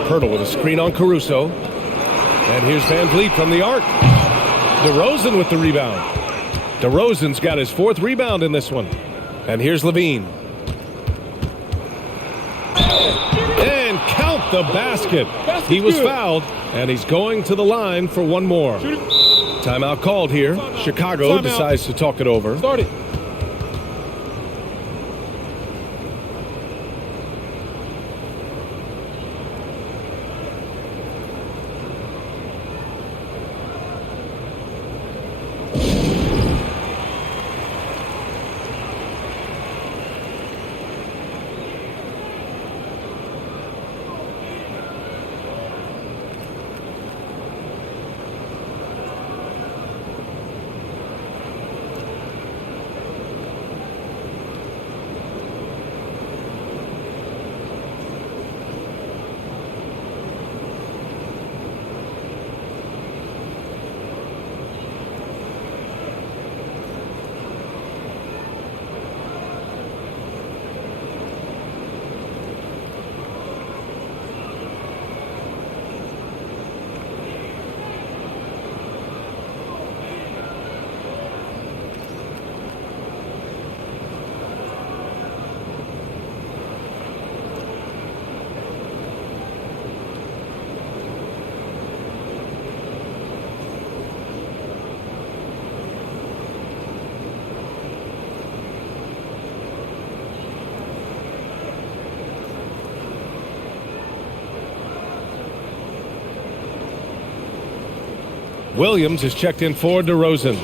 Hurdle with a screen on Caruso. And here's Van Vliet from the arc. DeRozan with the rebound. DeRozan's got his 4th rebound in this one. And here's Levine. And count the basket. He was fouled, and he's going to the line for one more. Timeout called here. Chicago decides to talk it over. Start it. Williams is checked in for DeRozan.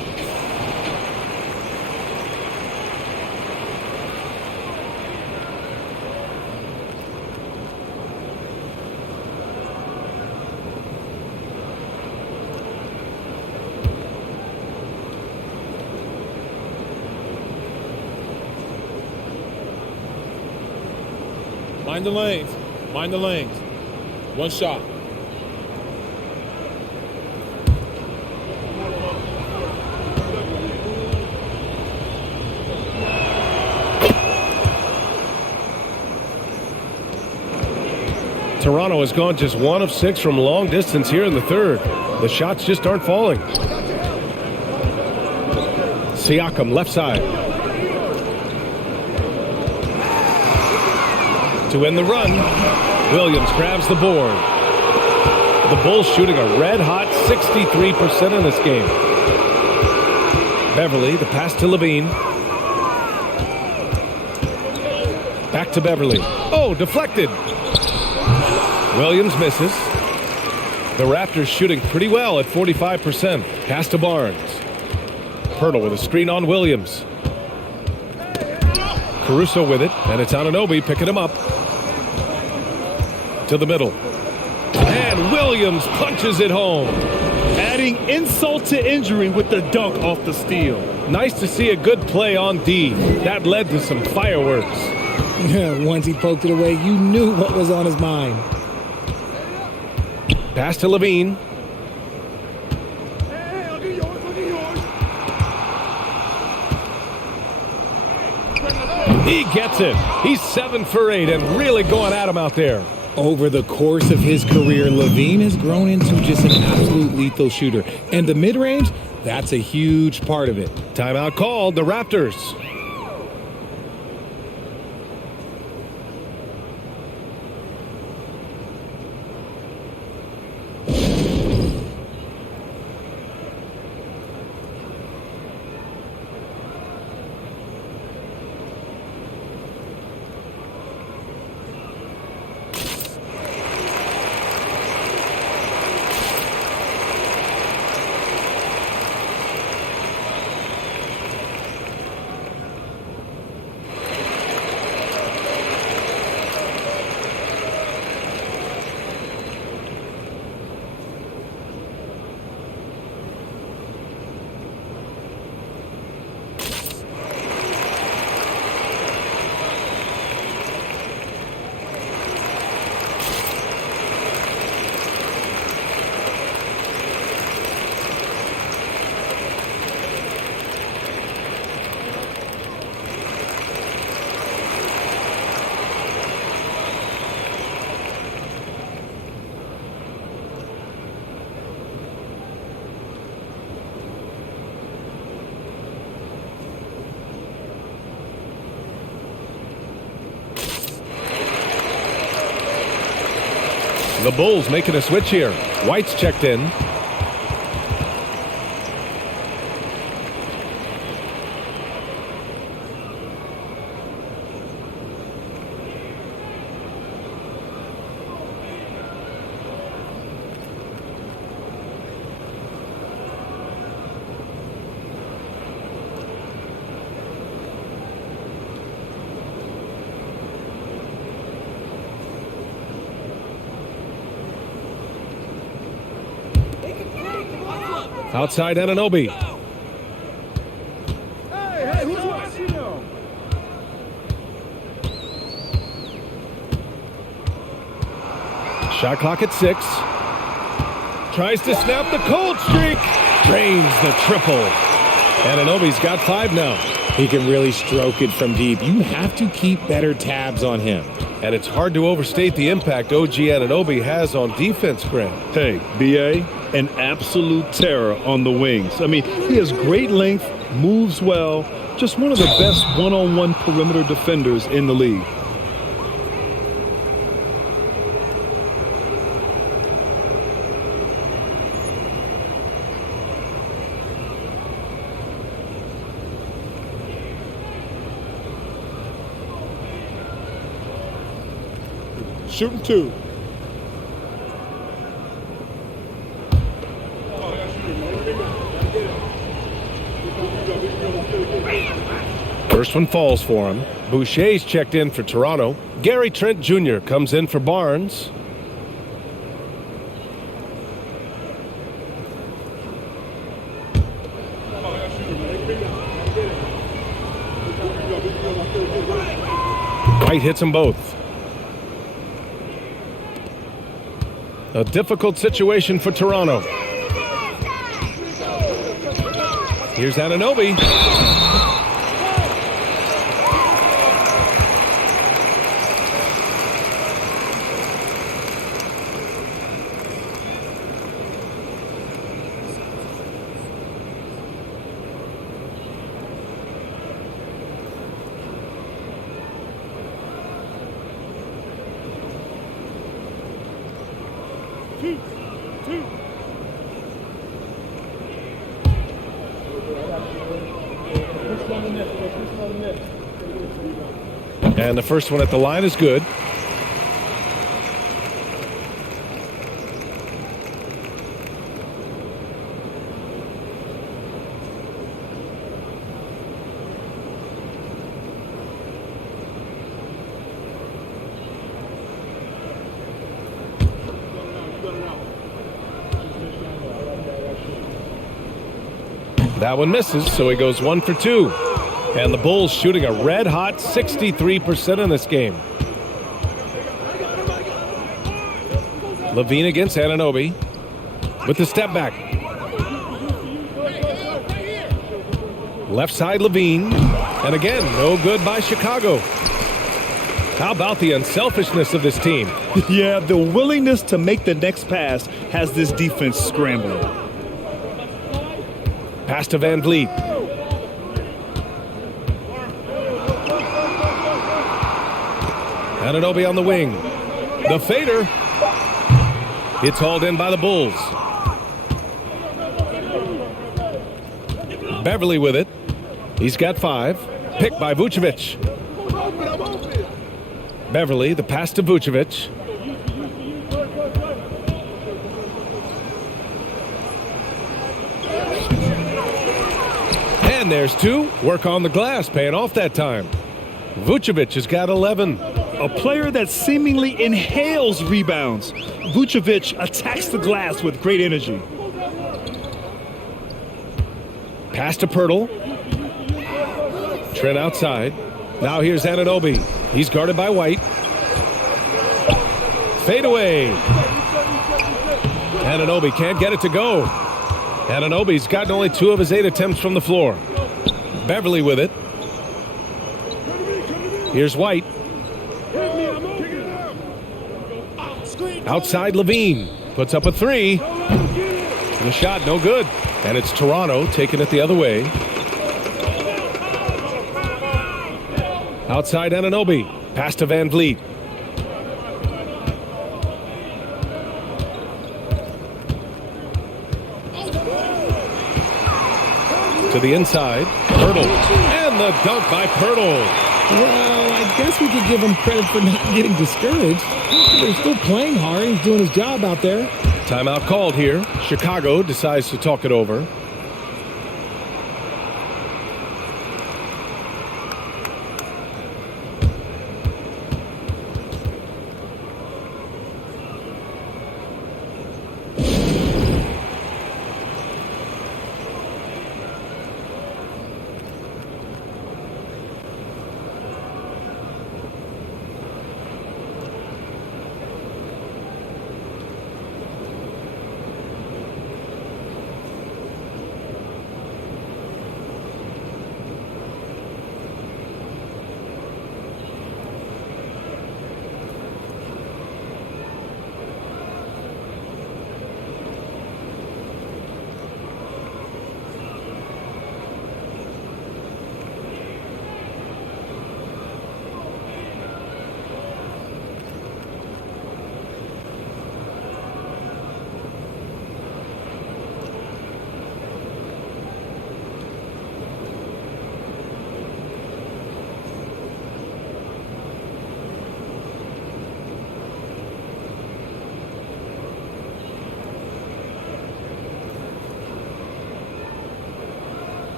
Mind the lanes. Mind the lanes. One shot. Toronto has gone just 1 of 6 from long distance here in the third. The shots just aren't falling. Siakam left side. To end the run, Williams grabs the board. The Bulls shooting a red-hot 63% in this game. Beverly, the pass to Levine. Back to Beverly. Oh, deflected. Williams misses. The Raptors shooting pretty well at 45%. Pass to Barnes. Hurdle with a screen on Williams. Caruso with it, and it's Anunoby picking him up. To the middle. And Williams punches it home. Adding insult to injury with the dunk off the steal. Nice to see a good play on D. That led to some fireworks. Once he poked it away, you knew what was on his mind. Pass to Levine. He gets it. He's 7 for 8 and really going at him out there. Over the course of his career, Levine has grown into just an absolute lethal shooter. And the mid-range, that's a huge part of it. Timeout called, the Raptors. The Bulls making a switch here. White's checked in. Outside Anunoby. Hey, who's watching you? Shot clock at 6. Tries to snap the cold streak. Drains the triple. Anunoby's got 5 now. He can really stroke it from deep. You have to keep better tabs on him. And it's hard to overstate the impact OG Anunoby has on defense, Grant. Hey, BA, an absolute terror on the wings. I mean, he has great length, moves well, just one of the best one-on-one perimeter defenders in the league. Shooting 2. First one falls for him. Boucher's checked in for Toronto. Gary Trent Jr. comes in for Barnes. White hits them both. A difficult situation for Toronto. Here's Anunoby. And the first one at the line is good. That one misses, so he goes 1 for 2. And the Bulls shooting a red-hot 63% in this game. Levine against Anunoby with the step back. Left side Levine. And again, no good by Chicago. How about the unselfishness of this team? Yeah, the willingness to make the next pass has this defense scrambling. Pass to Van Vliet. Anunoby on the wing. The fader. It's hauled in by the Bulls. Beverly with it. He's got 5. Picked by Vucevic. Beverly, the pass to Vucevic. And there's 2. Work on the glass, paying off that time. Vucevic has got 11. A player that seemingly inhales rebounds. Vucevic attacks the glass with great energy. Pass to Pirtle. Trent outside. Now here's Anunoby. He's guarded by White. Fade away. Anunoby can't get it to go. Anunoby's gotten only 2 of his 8 attempts from the floor. Beverly with it. Here's White. Outside Levine. Puts up a 3. The shot no good. And it's Toronto taking it the other way. Outside Anunoby. Pass to Van Vliet. To the inside. Pirtle. And the dunk by Pirtle. Well, I guess we could give him credit for not getting discouraged. They're still playing hard. He's doing his job out there. Timeout called here. Chicago decides to talk it over.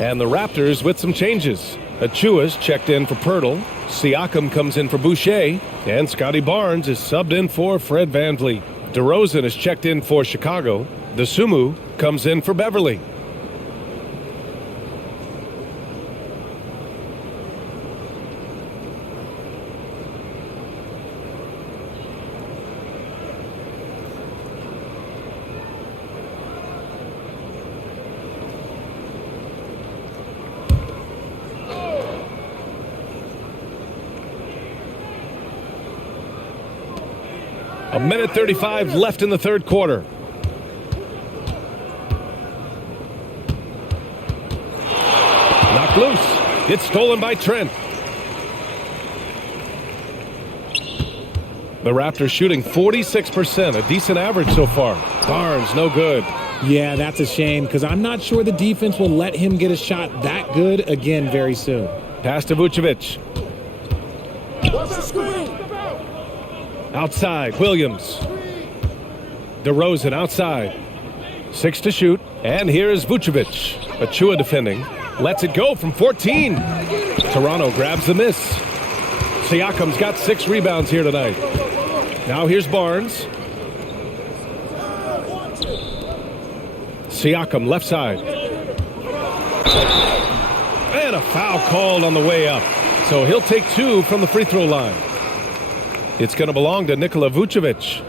And the Raptors with some changes. Achua's checked in for Pirtle. Siakam comes in for Boucher. And Scotty Barnes is subbed in for Fred VanVleet. DeRozan is checked in for Chicago. Dosunmu comes in for Beverly. A minute 35 left in the third quarter. Knocked loose. It's stolen by Trent. The Raptors shooting 46%, a decent average so far. Barnes, no good. Yeah, that's a shame because I'm not sure the defense will let him get a shot that good again very soon. Pass to Vucevic. Outside, Williams. DeRozan outside. 6 to shoot. And here is Vucevic. Achua defending. Lets it go from 14. Toronto grabs the miss. 6 Siakam's got 6 rebounds here tonight. Now here's Barnes. Siakam, left side. And a foul called on the way up. So he'll take 2 from the free throw line. It's going to belong to Nikola Vucevic.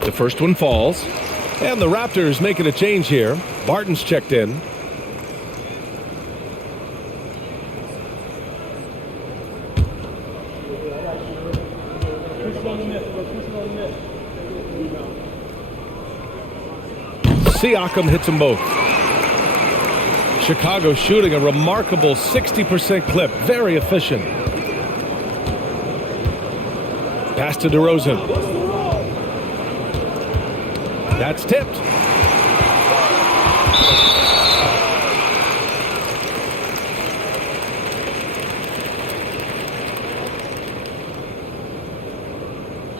The first one falls. And the Raptors making a change here. Barton's checked in. Siakam hits them both. Chicago shooting a remarkable 60% clip. Very efficient. Pass to DeRozan. That's tipped.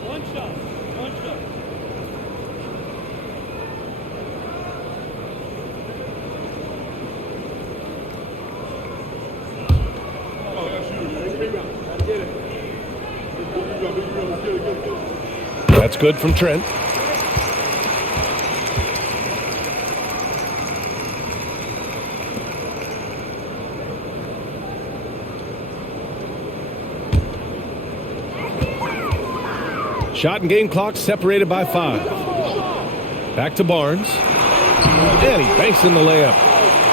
One shot. That's good from Trent. Shot and game clock separated by 5. Back to Barnes. And he banks in the layup.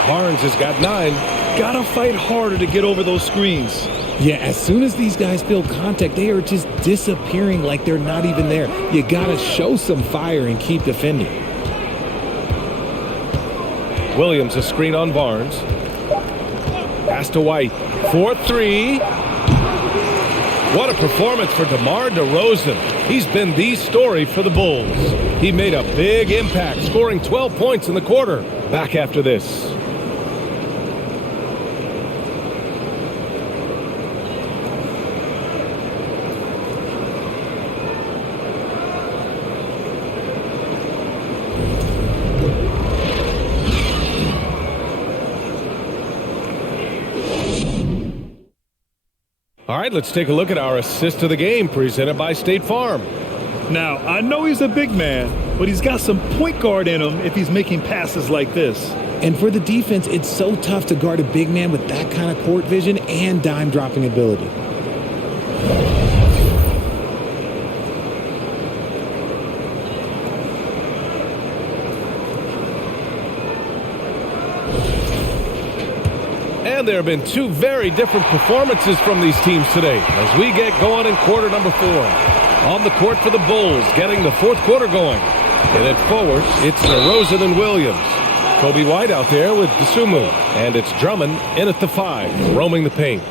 Barnes has got 9. Gotta fight harder to get over those screens. Yeah, as soon as these guys feel contact, they are just disappearing like they're not even there. You gotta show some fire and keep defending. Williams a screen on Barnes. Pass to White. 4-3. What a performance for DeMar DeRozan. He's been the story for the Bulls. He made a big impact, scoring 12 points in the quarter. Back after this. All right, let's take a look at our assist of the game presented by State Farm. Now, I know he's a big man, but he's got some point guard in him if he's making passes like this. And for the defense, it's so tough to guard a big man with that kind of court vision and dime dropping ability. And there have been 2 very different performances from these teams today as we get going in quarter number 4. On the court for the Bulls, getting the 4th quarter going. And at forward, it's DeRozan and Williams. Kobe White out there with Dosunmu. And it's Drummond in at the 5, roaming the paint.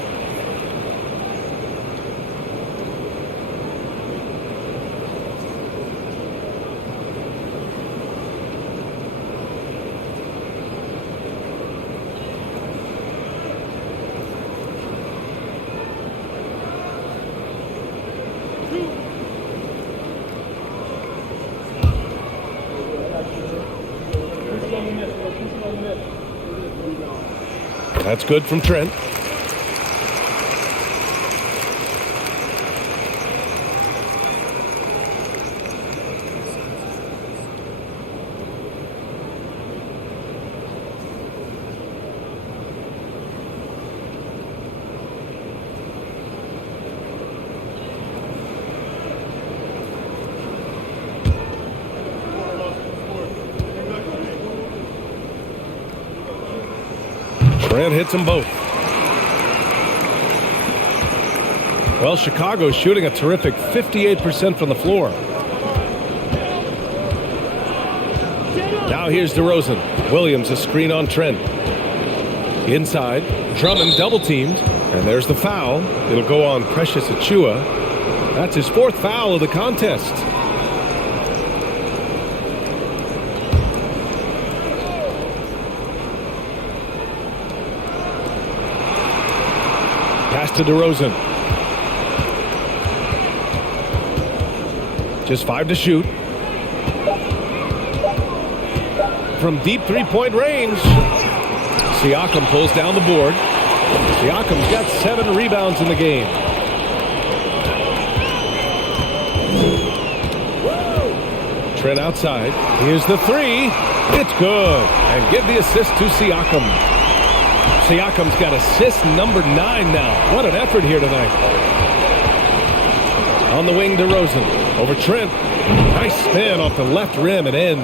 That's good from Trent. Trent hits them both. Well, Chicago's shooting a terrific 58% from the floor. Now here's DeRozan. Williams a screen on Trent. Inside, Drummond double teamed, and there's the foul. It'll go on Precious Achiuwa. That's his 4th foul of the contest. Pass to DeRozan. Just 5 to shoot. From deep three-point range. Siakam pulls down the board. Siakam's got 7 rebounds in the game. Trent outside. Here's the three. It's good. And give the assist to Siakam. Siakam's got assist number 9 now. What an effort here tonight. On the wing, DeRozan. Over Trent. Nice spin off the left rim and in.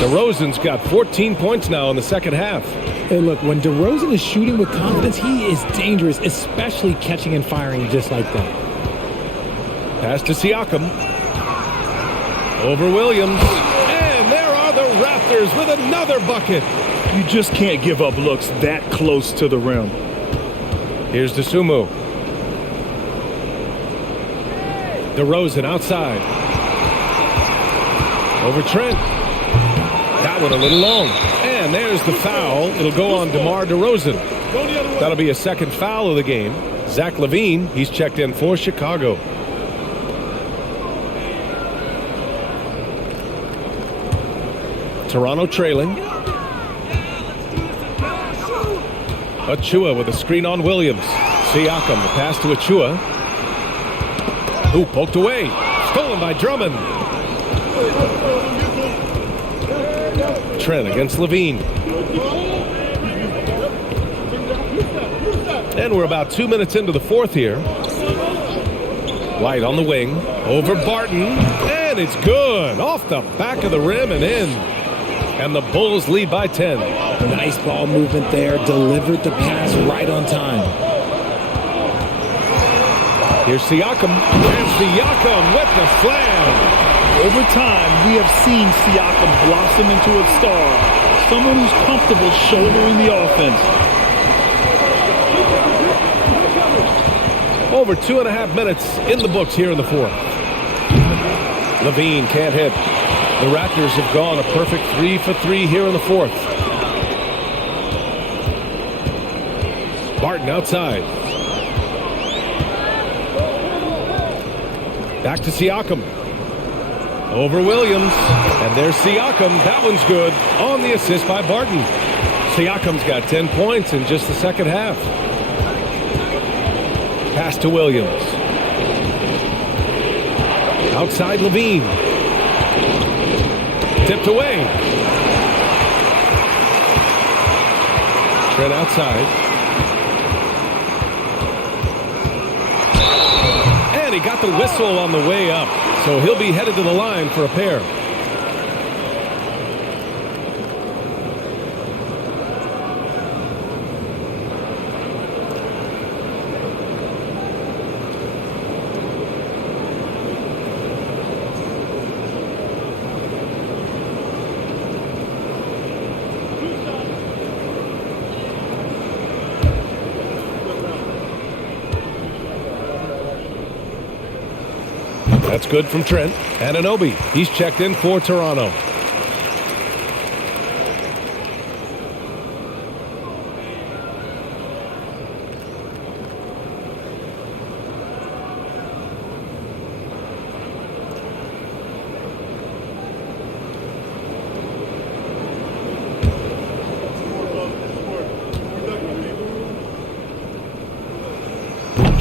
DeRozan's got 14 points now in the second half. Hey, look, when DeRozan is shooting with confidence, he is dangerous, especially catching and firing just like that. Pass to Siakam. Over Williams. And there are the Raptors with another bucket. You just can't give up looks that close to the rim. Here's DeSumo. DeRozan outside. Over Trent. That one a little long. And there's the foul. It'll go on DeMar DeRozan. That'll be a second foul of the game. Zach LaVine, he's checked in for Chicago. Toronto trailing. Achua with a screen on Williams. Siakam, the pass to Achua. Who poked away. Stolen by Drummond. Trent against LaVine. And we're about 2 minutes into the fourth here. White on the wing. Over Barton. And it's good. Off the back of the rim and in. And the Bulls lead by 10. Nice ball movement there. Delivered the pass right on time. Here's Siakam. And Siakam with the slam. Over time, we have seen Siakam blossom into a star. Someone who's comfortable shouldering the offense. Over 2.5 minutes in the books here in the fourth. LaVine can't hit. The Raptors have gone a perfect 3 for 3 here in the fourth. Barton outside. Back to Siakam. Over Williams. And there's Siakam. That one's good. On the assist by Barton. Siakam's got 10 points in just the second half. Pass to Williams. Outside LaVine. Tipped away. Trent outside. And he got the whistle on the way up. So he'll be headed to the line for a pair. That's good from Trent. Anunoby, he's checked in for Toronto.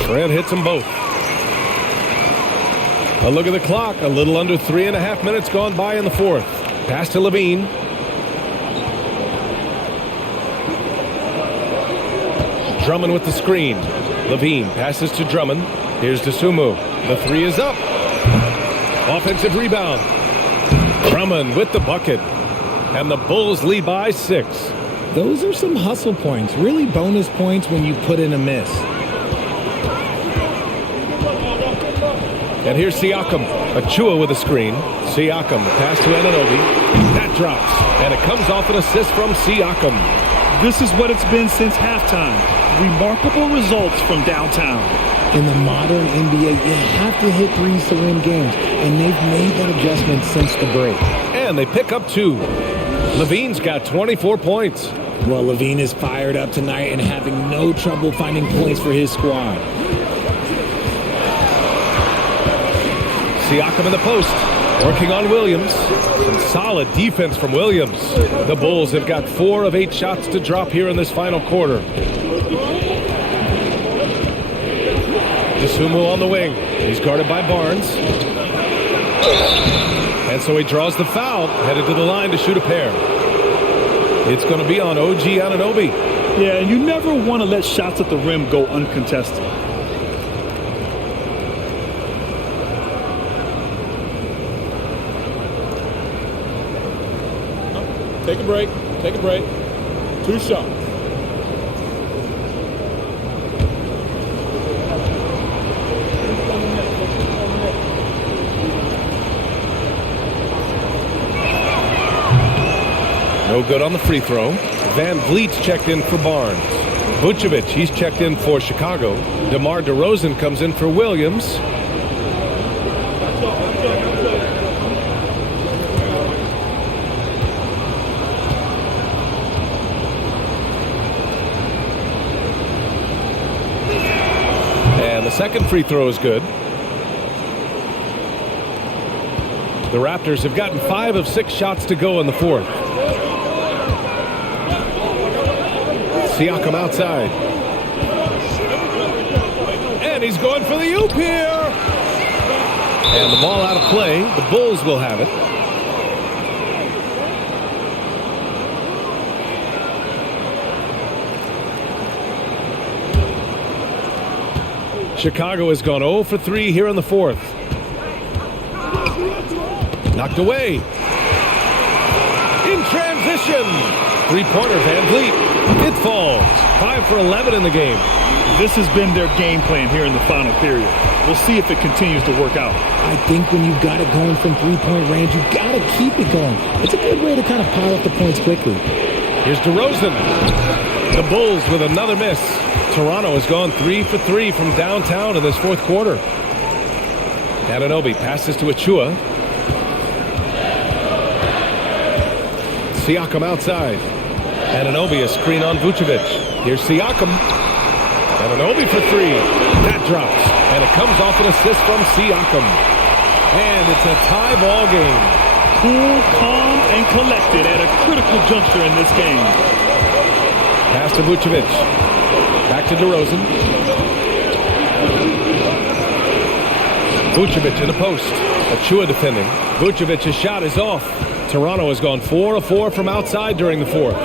Trent hits them both. A look at the clock. A little under 3.5 minutes gone by in the fourth. Pass to LaVine. Drummond with the screen. LaVine passes to Drummond. Here's DeSumo. The three is up. Offensive rebound. Drummond with the bucket. And the Bulls lead by 6. Those are some hustle points. Really bonus points when you put in a miss. And here's Siakam. Achua with a screen. Siakam, pass to Anunoby. That drops. And it comes off an assist from Siakam. This is what it's been since halftime. Remarkable results from downtown. In the modern NBA, you have to hit threes to win games. And they've made that adjustment since the break. And they pick up 2. LaVine's got 24 points. Well, Levine is fired up tonight and having no trouble finding points for his squad. Siakam in the post, working on Williams. Some solid defense from Williams. The Bulls have got 4 of 8 shots to drop here in this final quarter. Dosunmu on the wing. He's guarded by Barnes. And so he draws the foul, headed to the line to shoot a pair. It's going to be on OG Anunoby. Yeah, and you never want to let shots at the rim go uncontested. Take a break. Take a break. 2 shots. No good on the free throw. Van Vliet's checked in for Barnes. Vucevic, he's checked in for Chicago. DeMar DeRozan comes in for Williams. And the second free throw is good. The Raptors have gotten 5 of 6 shots to go in the fourth. Siakam outside. And he's going for the oop here. And the ball out of play. The Bulls will have it. Chicago has gone 0 for 3 here in the fourth. Knocked away. In transition. Three-pointer, Van Vliet. It falls. 5 for 11 in the game. This has been their game plan here in the final period. We'll see if it continues to work out. I think when you've got it going from three-point range, you've got to keep it going. It's a good way to kind of pile up the points quickly. Here's DeRozan. The Bulls with another miss. Toronto has gone 3 for 3 from downtown in this fourth quarter. Anunoby passes to Achua. Siakam outside. Anunoby a screen on Vucevic. Here's Siakam. Anunoby for 3. That drops. And it comes off an assist from Siakam. And it's a tie ball game. Cool, calm, and collected at a critical juncture in this game. Pass to Vucevic. Back to DeRozan. Vucevic in the post. Achua defending. Vucevic's shot is off. Toronto has gone 4 of 4 from outside during the fourth.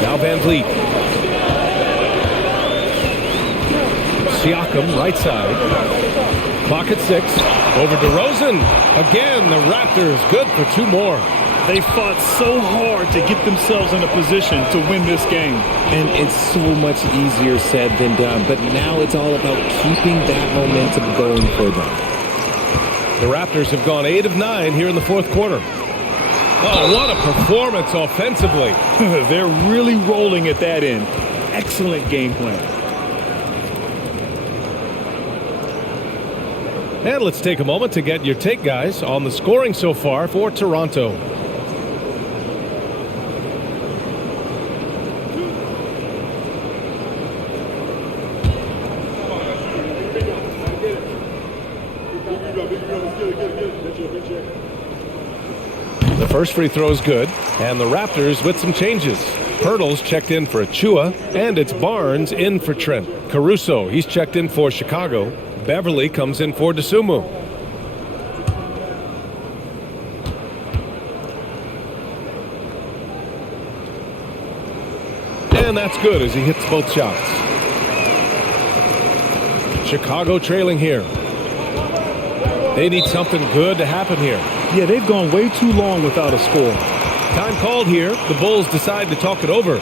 Now Van Vliet. Siakam, right side. Clock at 6. Over DeRozan. Again, the Raptors good for 2 more. They fought so hard to get themselves in a position to win this game. And it's so much easier said than done. But now it's all about keeping that momentum going for them. The Raptors have gone 8 of 9 here in the fourth quarter. Oh, what a performance offensively. They're really rolling at that end. Excellent game plan. And let's take a moment to get your take, guys, on the scoring so far for Toronto. The first free throw is good, and the Raptors with some changes. Pirtle's checked in for Achua, and it's Barnes in for Trent. Caruso, he's checked in for Chicago. Beverly comes in for Dosunmu. And that's good as he hits both shots. Chicago trailing here. They need something good to happen here. Yeah, they've gone way too long without a score. Time called here. The Bulls decide to talk it over.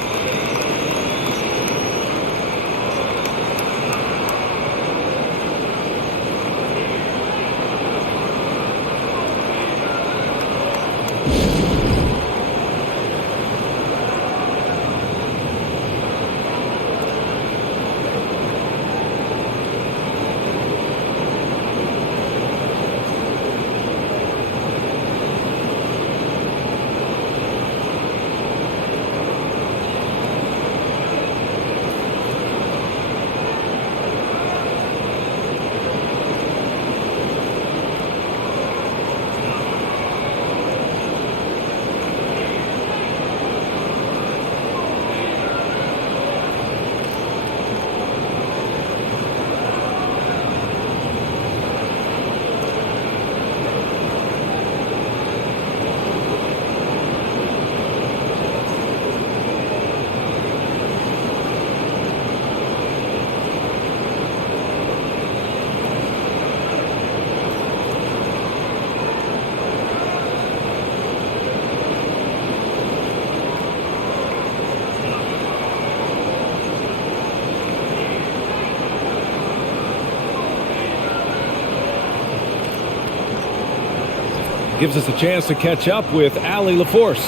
gives us a chance to catch up with Allie LaForce.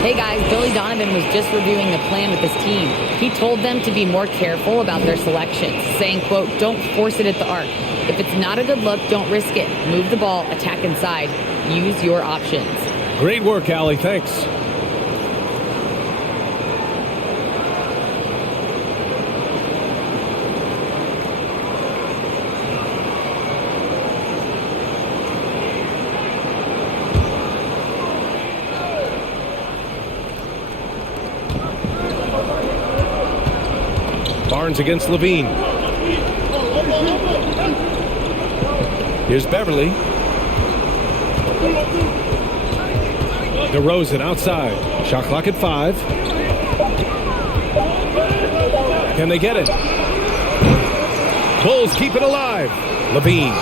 Hey guys, Billy Donovan was just reviewing the plan with his team. He told them to be more careful about their selections, saying, quote, don't force it at the arc. If it's not a good look, don't risk it. Move the ball, attack inside. Use your options. Great work, Allie. Thanks. Barnes against Levine. Here's Beverly. DeRozan outside. Shot clock at 5. Can they get it? Bulls keep it alive. Levine.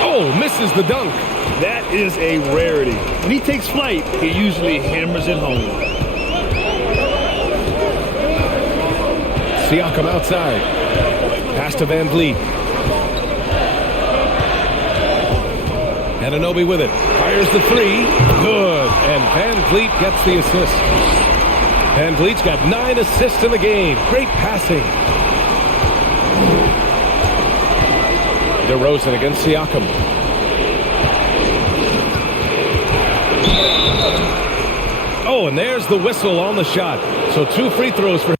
Oh, misses the dunk. That is a rarity. When he takes flight, he usually hammers it home. Siakam outside. Pass to Van Vliet. Anunoby with it. Fires the 3. Good. And Van Vliet gets the assist. Van Vliet's got 9 assists in the game. Great passing. DeRozan against Siakam. Oh, and there's the whistle on the shot. So 2 free throws for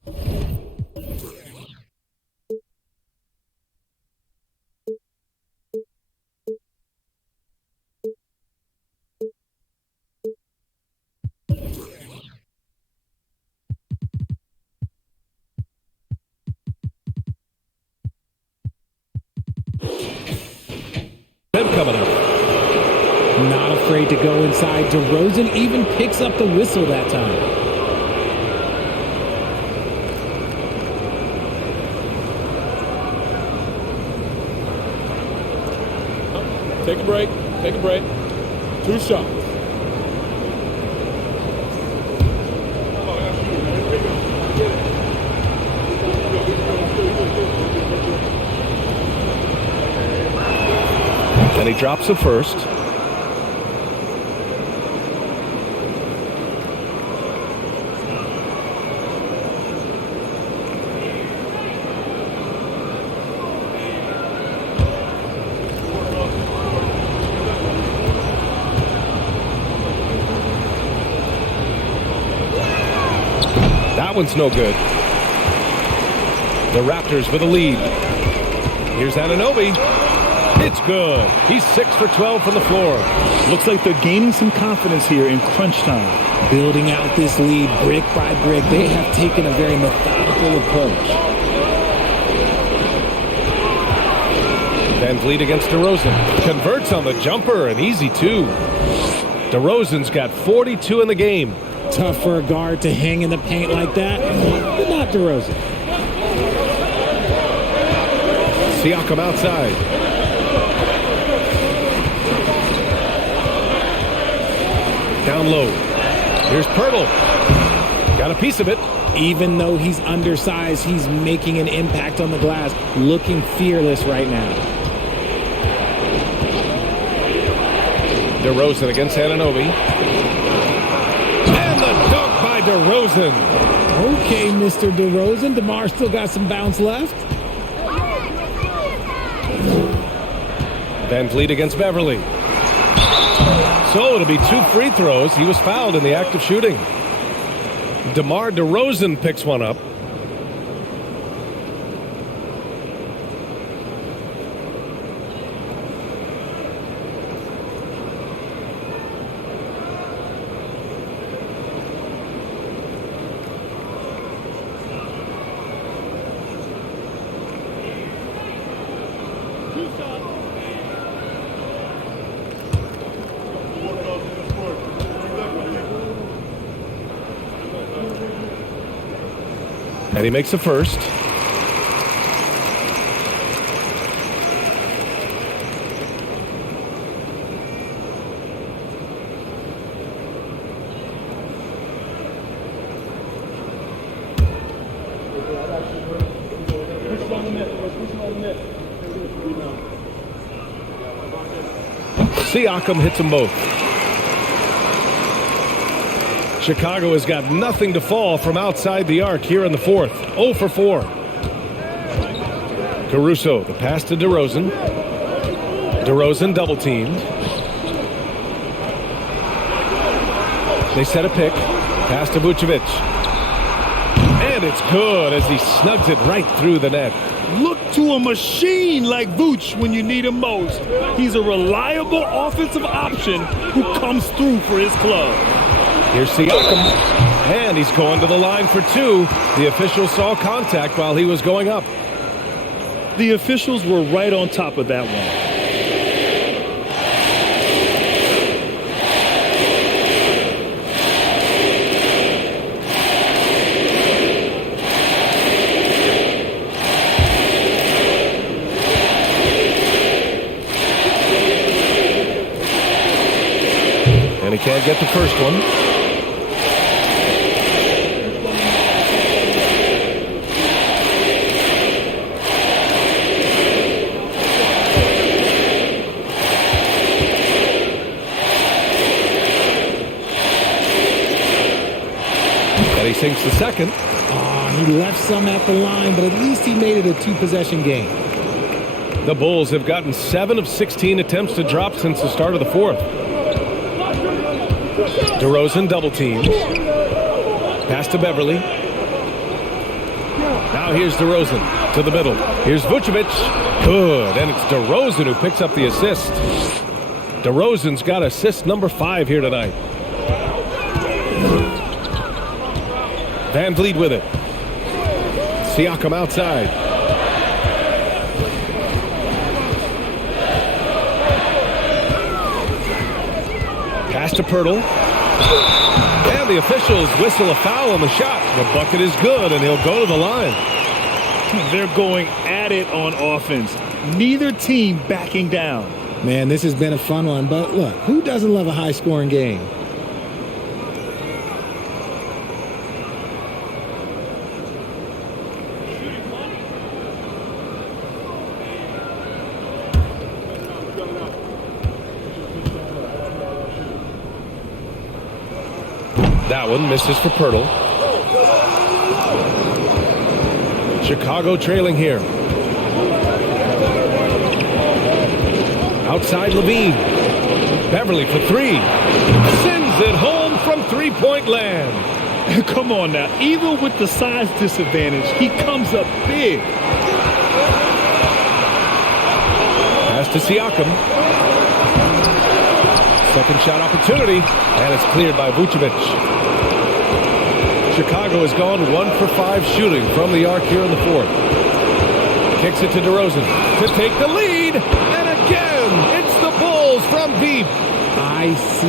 him coming up. Not afraid to go inside. DeRozan even picks up the whistle that time. Take a break. Take a break. 2 shots. And he drops the first. That one's no good. The Raptors with a lead. Here's Anunoby. It's good. He's 6 for 12 from the floor. Looks like they're gaining some confidence here in crunch time. Building out this lead brick by brick. They have taken a very methodical approach. Van Vliet against DeRozan. Converts on the jumper, an easy 2. DeRozan's got 42 in the game. Tough for a guard to hang in the paint like that, but not DeRozan. Siakam outside. Down low. Here's Pirtle. Got a piece of it. Even though he's undersized, he's making an impact on the glass. Looking fearless right now. DeRozan against Anunoby. And the dunk by DeRozan. Okay, Mr. DeRozan. DeMar still got some bounce left. Van Vliet against Beverly. So it'll be 2 free throws. He was fouled in the act of shooting. DeMar DeRozan picks one up. And he makes the first. Siakam hits them both. Chicago has got nothing to fall from outside the arc here in the fourth. 0 for 4. Caruso, the pass to DeRozan. DeRozan double teamed. They set a pick. Pass to Vucevic. And it's good as he snugs it right through the net. Look to a machine like Vooch when you need him most. He's a reliable offensive option who comes through for his club. Here's Siakam, and he's going to the line for 2. The official saw contact while he was going up. The officials were right on top of that one. And he can't get the first one. He sinks the second. Oh, he left some at the line, but at least he made it a 2-possession game. The Bulls have gotten 7 of 16 attempts to drop since the start of the fourth. DeRozan double teams. Pass to Beverly. Now here's DeRozan to the middle. Here's Vucevic. Good, and it's DeRozan who picks up the assist. DeRozan's got assist number 5 here tonight. Van Vliet with it. Siakam outside. Pass to Pirtle. And the officials whistle a foul on the shot. The bucket is good, and he'll go to the line. They're going at it on offense. Neither team backing down. Man, this has been a fun one, but look, who doesn't love a high-scoring game? That one misses for Pirtle. Chicago trailing here. Outside Levine. Beverly for 3. Sends it home from three-point land. Come on now. Even with the size disadvantage, he comes up big. Pass to Siakam. Second shot opportunity, and it's cleared by Vucevic. Chicago has gone 1 for 5 shooting from the arc here in the fourth. Kicks it to DeRozan to take the lead, and again, it's the Bulls from deep. ICE,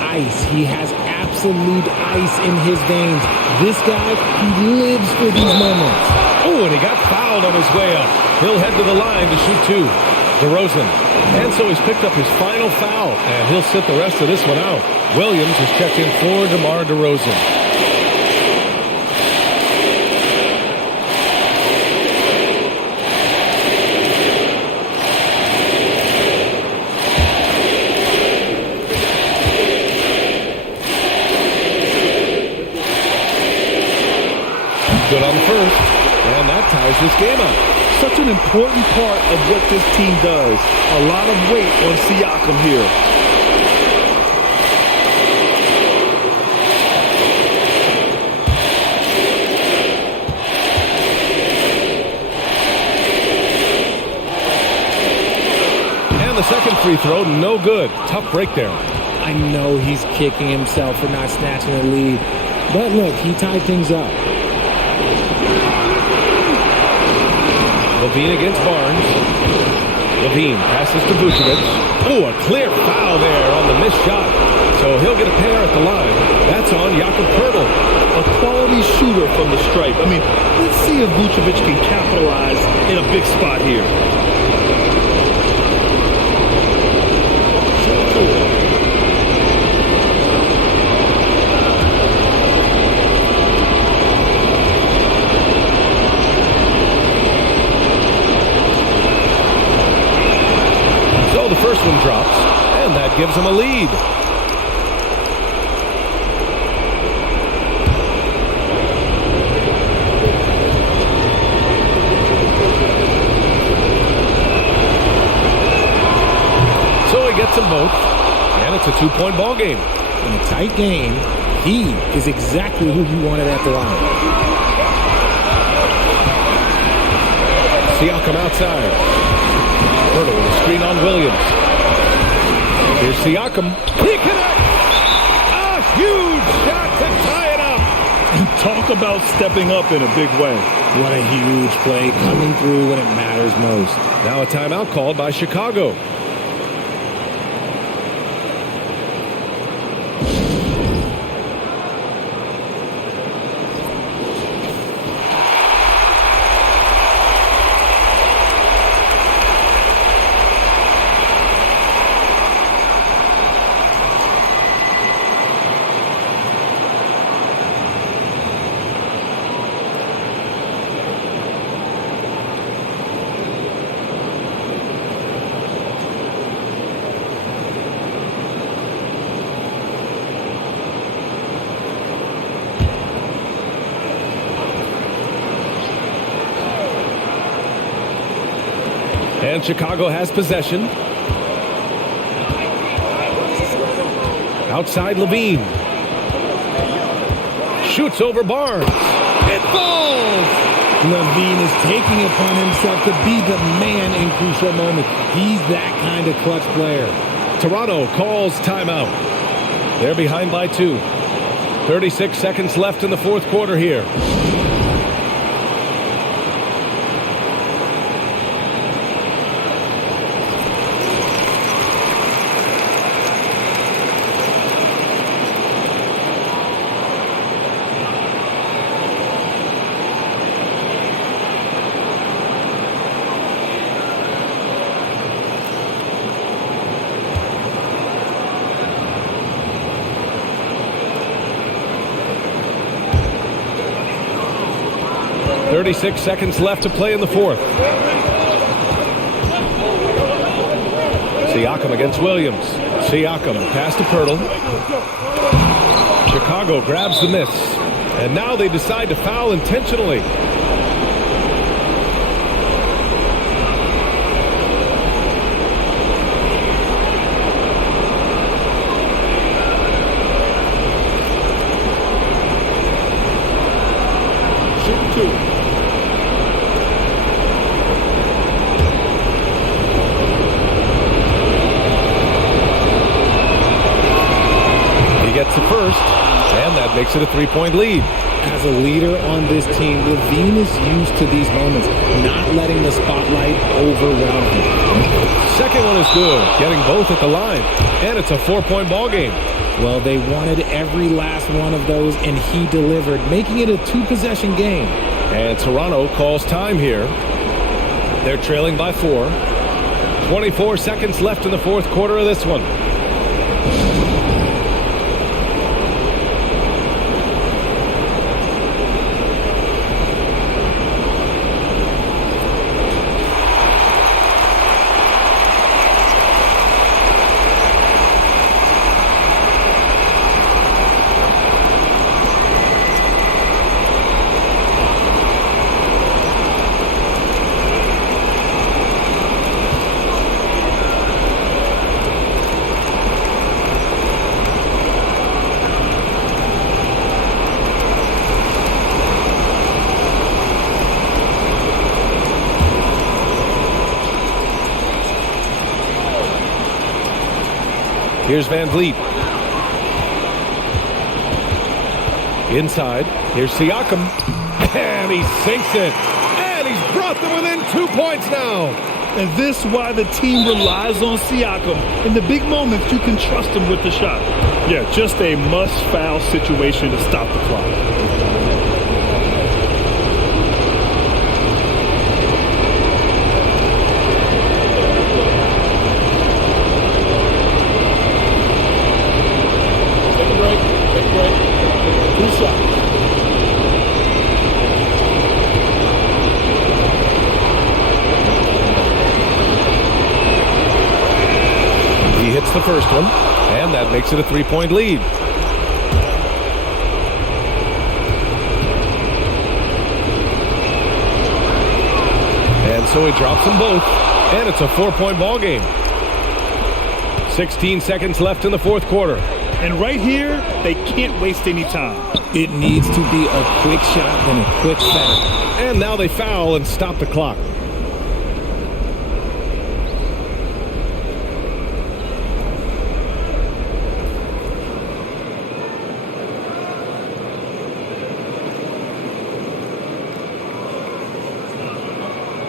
ice. He has absolute ice in his veins. This guy, he lives for these moments. Oh, and he got fouled on his way up. He'll head to the line to shoot 2. DeRozan. And so he's picked up his final foul, and he'll sit the rest of this one out. Williams has checked in for DeMar DeRozan. Good on the first, and that ties this game up. Such an important part of what this team does. A lot of weight on Siakam here. And the second free throw, no good. Tough break there. I know he's kicking himself for not snatching the lead, but look, he tied things up. Levine against Barnes. Levine passes to Vucevic. Oh, a clear foul there on the missed shot. So he'll get a pair at the line. That's on Jakob Poeltl. A quality shooter from the stripe. I mean, let's see if Vucevic can capitalize in a big spot here. So the first one drops, and that gives them a lead. So he gets them both, and it's a 2-point ball game. In a tight game, he is exactly who you wanted at the line. Siakam outside. Hurdle with a screen on Williams. Here's Siakam. He connects! A huge shot to tie it up! Talk about stepping up in a big way. What a huge play, coming through when it matters most. Now a timeout called by Chicago. And Chicago has possession. Outside Levine. Shoots over Barnes. It falls! Levine is taking it upon himself to be the man in crucial moments. He's that kind of clutch player. Toronto calls timeout. They're behind by 2. 36 seconds left in the fourth quarter here. .36 seconds left to play in the fourth. Siakam against Williams. Siakam pass to Pirtle. Chicago grabs the miss. And now they decide to foul intentionally. Shooting 2. Gets the first, and that makes it a 3-point lead. As a leader on this team, Levine is used to these moments, not letting the spotlight overwhelm him. Second one is good, getting both at the line, and it's a 4-point ball game. Well, they wanted every last one of those, and he delivered, making it a 2-possession game. And Toronto calls time here. They're trailing by 4. 24 seconds left in the fourth quarter of this one. Here's Van Vliet. Inside. Here's Siakam. And he sinks it. And he's brought them within 2 points now. And this is why the team relies on Siakam. In the big moments, you can trust him with the shot. Yeah, just a must-foul situation to stop the clock. the first one, and that makes it a 3-point lead. And so he drops them both, and it's a 4-point ball game. 16 seconds left in the fourth quarter. And right here, they can't waste any time. It needs to be a quick shot and a quick foul. And now they foul and stop the clock.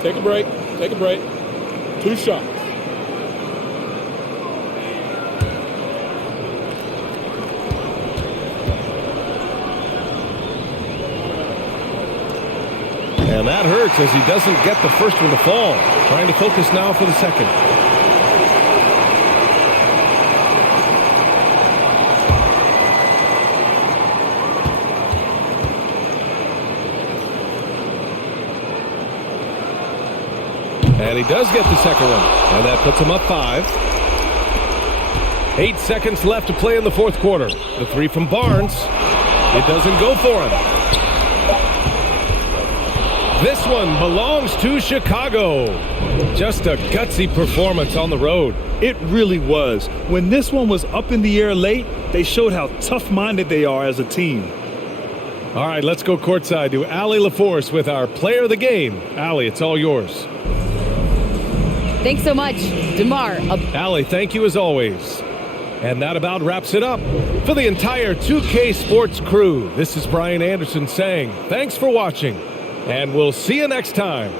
Take a break. Take a break. 2 shots. And that hurts as he doesn't get the first one to fall. Trying to focus now for the second. And he does get the second one. And that puts him up 5. 8 seconds left to play in the fourth quarter. The 3 from Barnes. It doesn't go for him. This one belongs to Chicago. Just a gutsy performance on the road. It really was. When this one was up in the air late, they showed how tough-minded they are as a team. All right, let's go courtside to Allie LaForce with our player of the game. Allie, it's all yours. Thanks so much, DeMar. Allie, thank you as always. And that about wraps it up. For the entire 2K Sports crew, this is Brian Anderson saying thanks for watching, and we'll see you next time.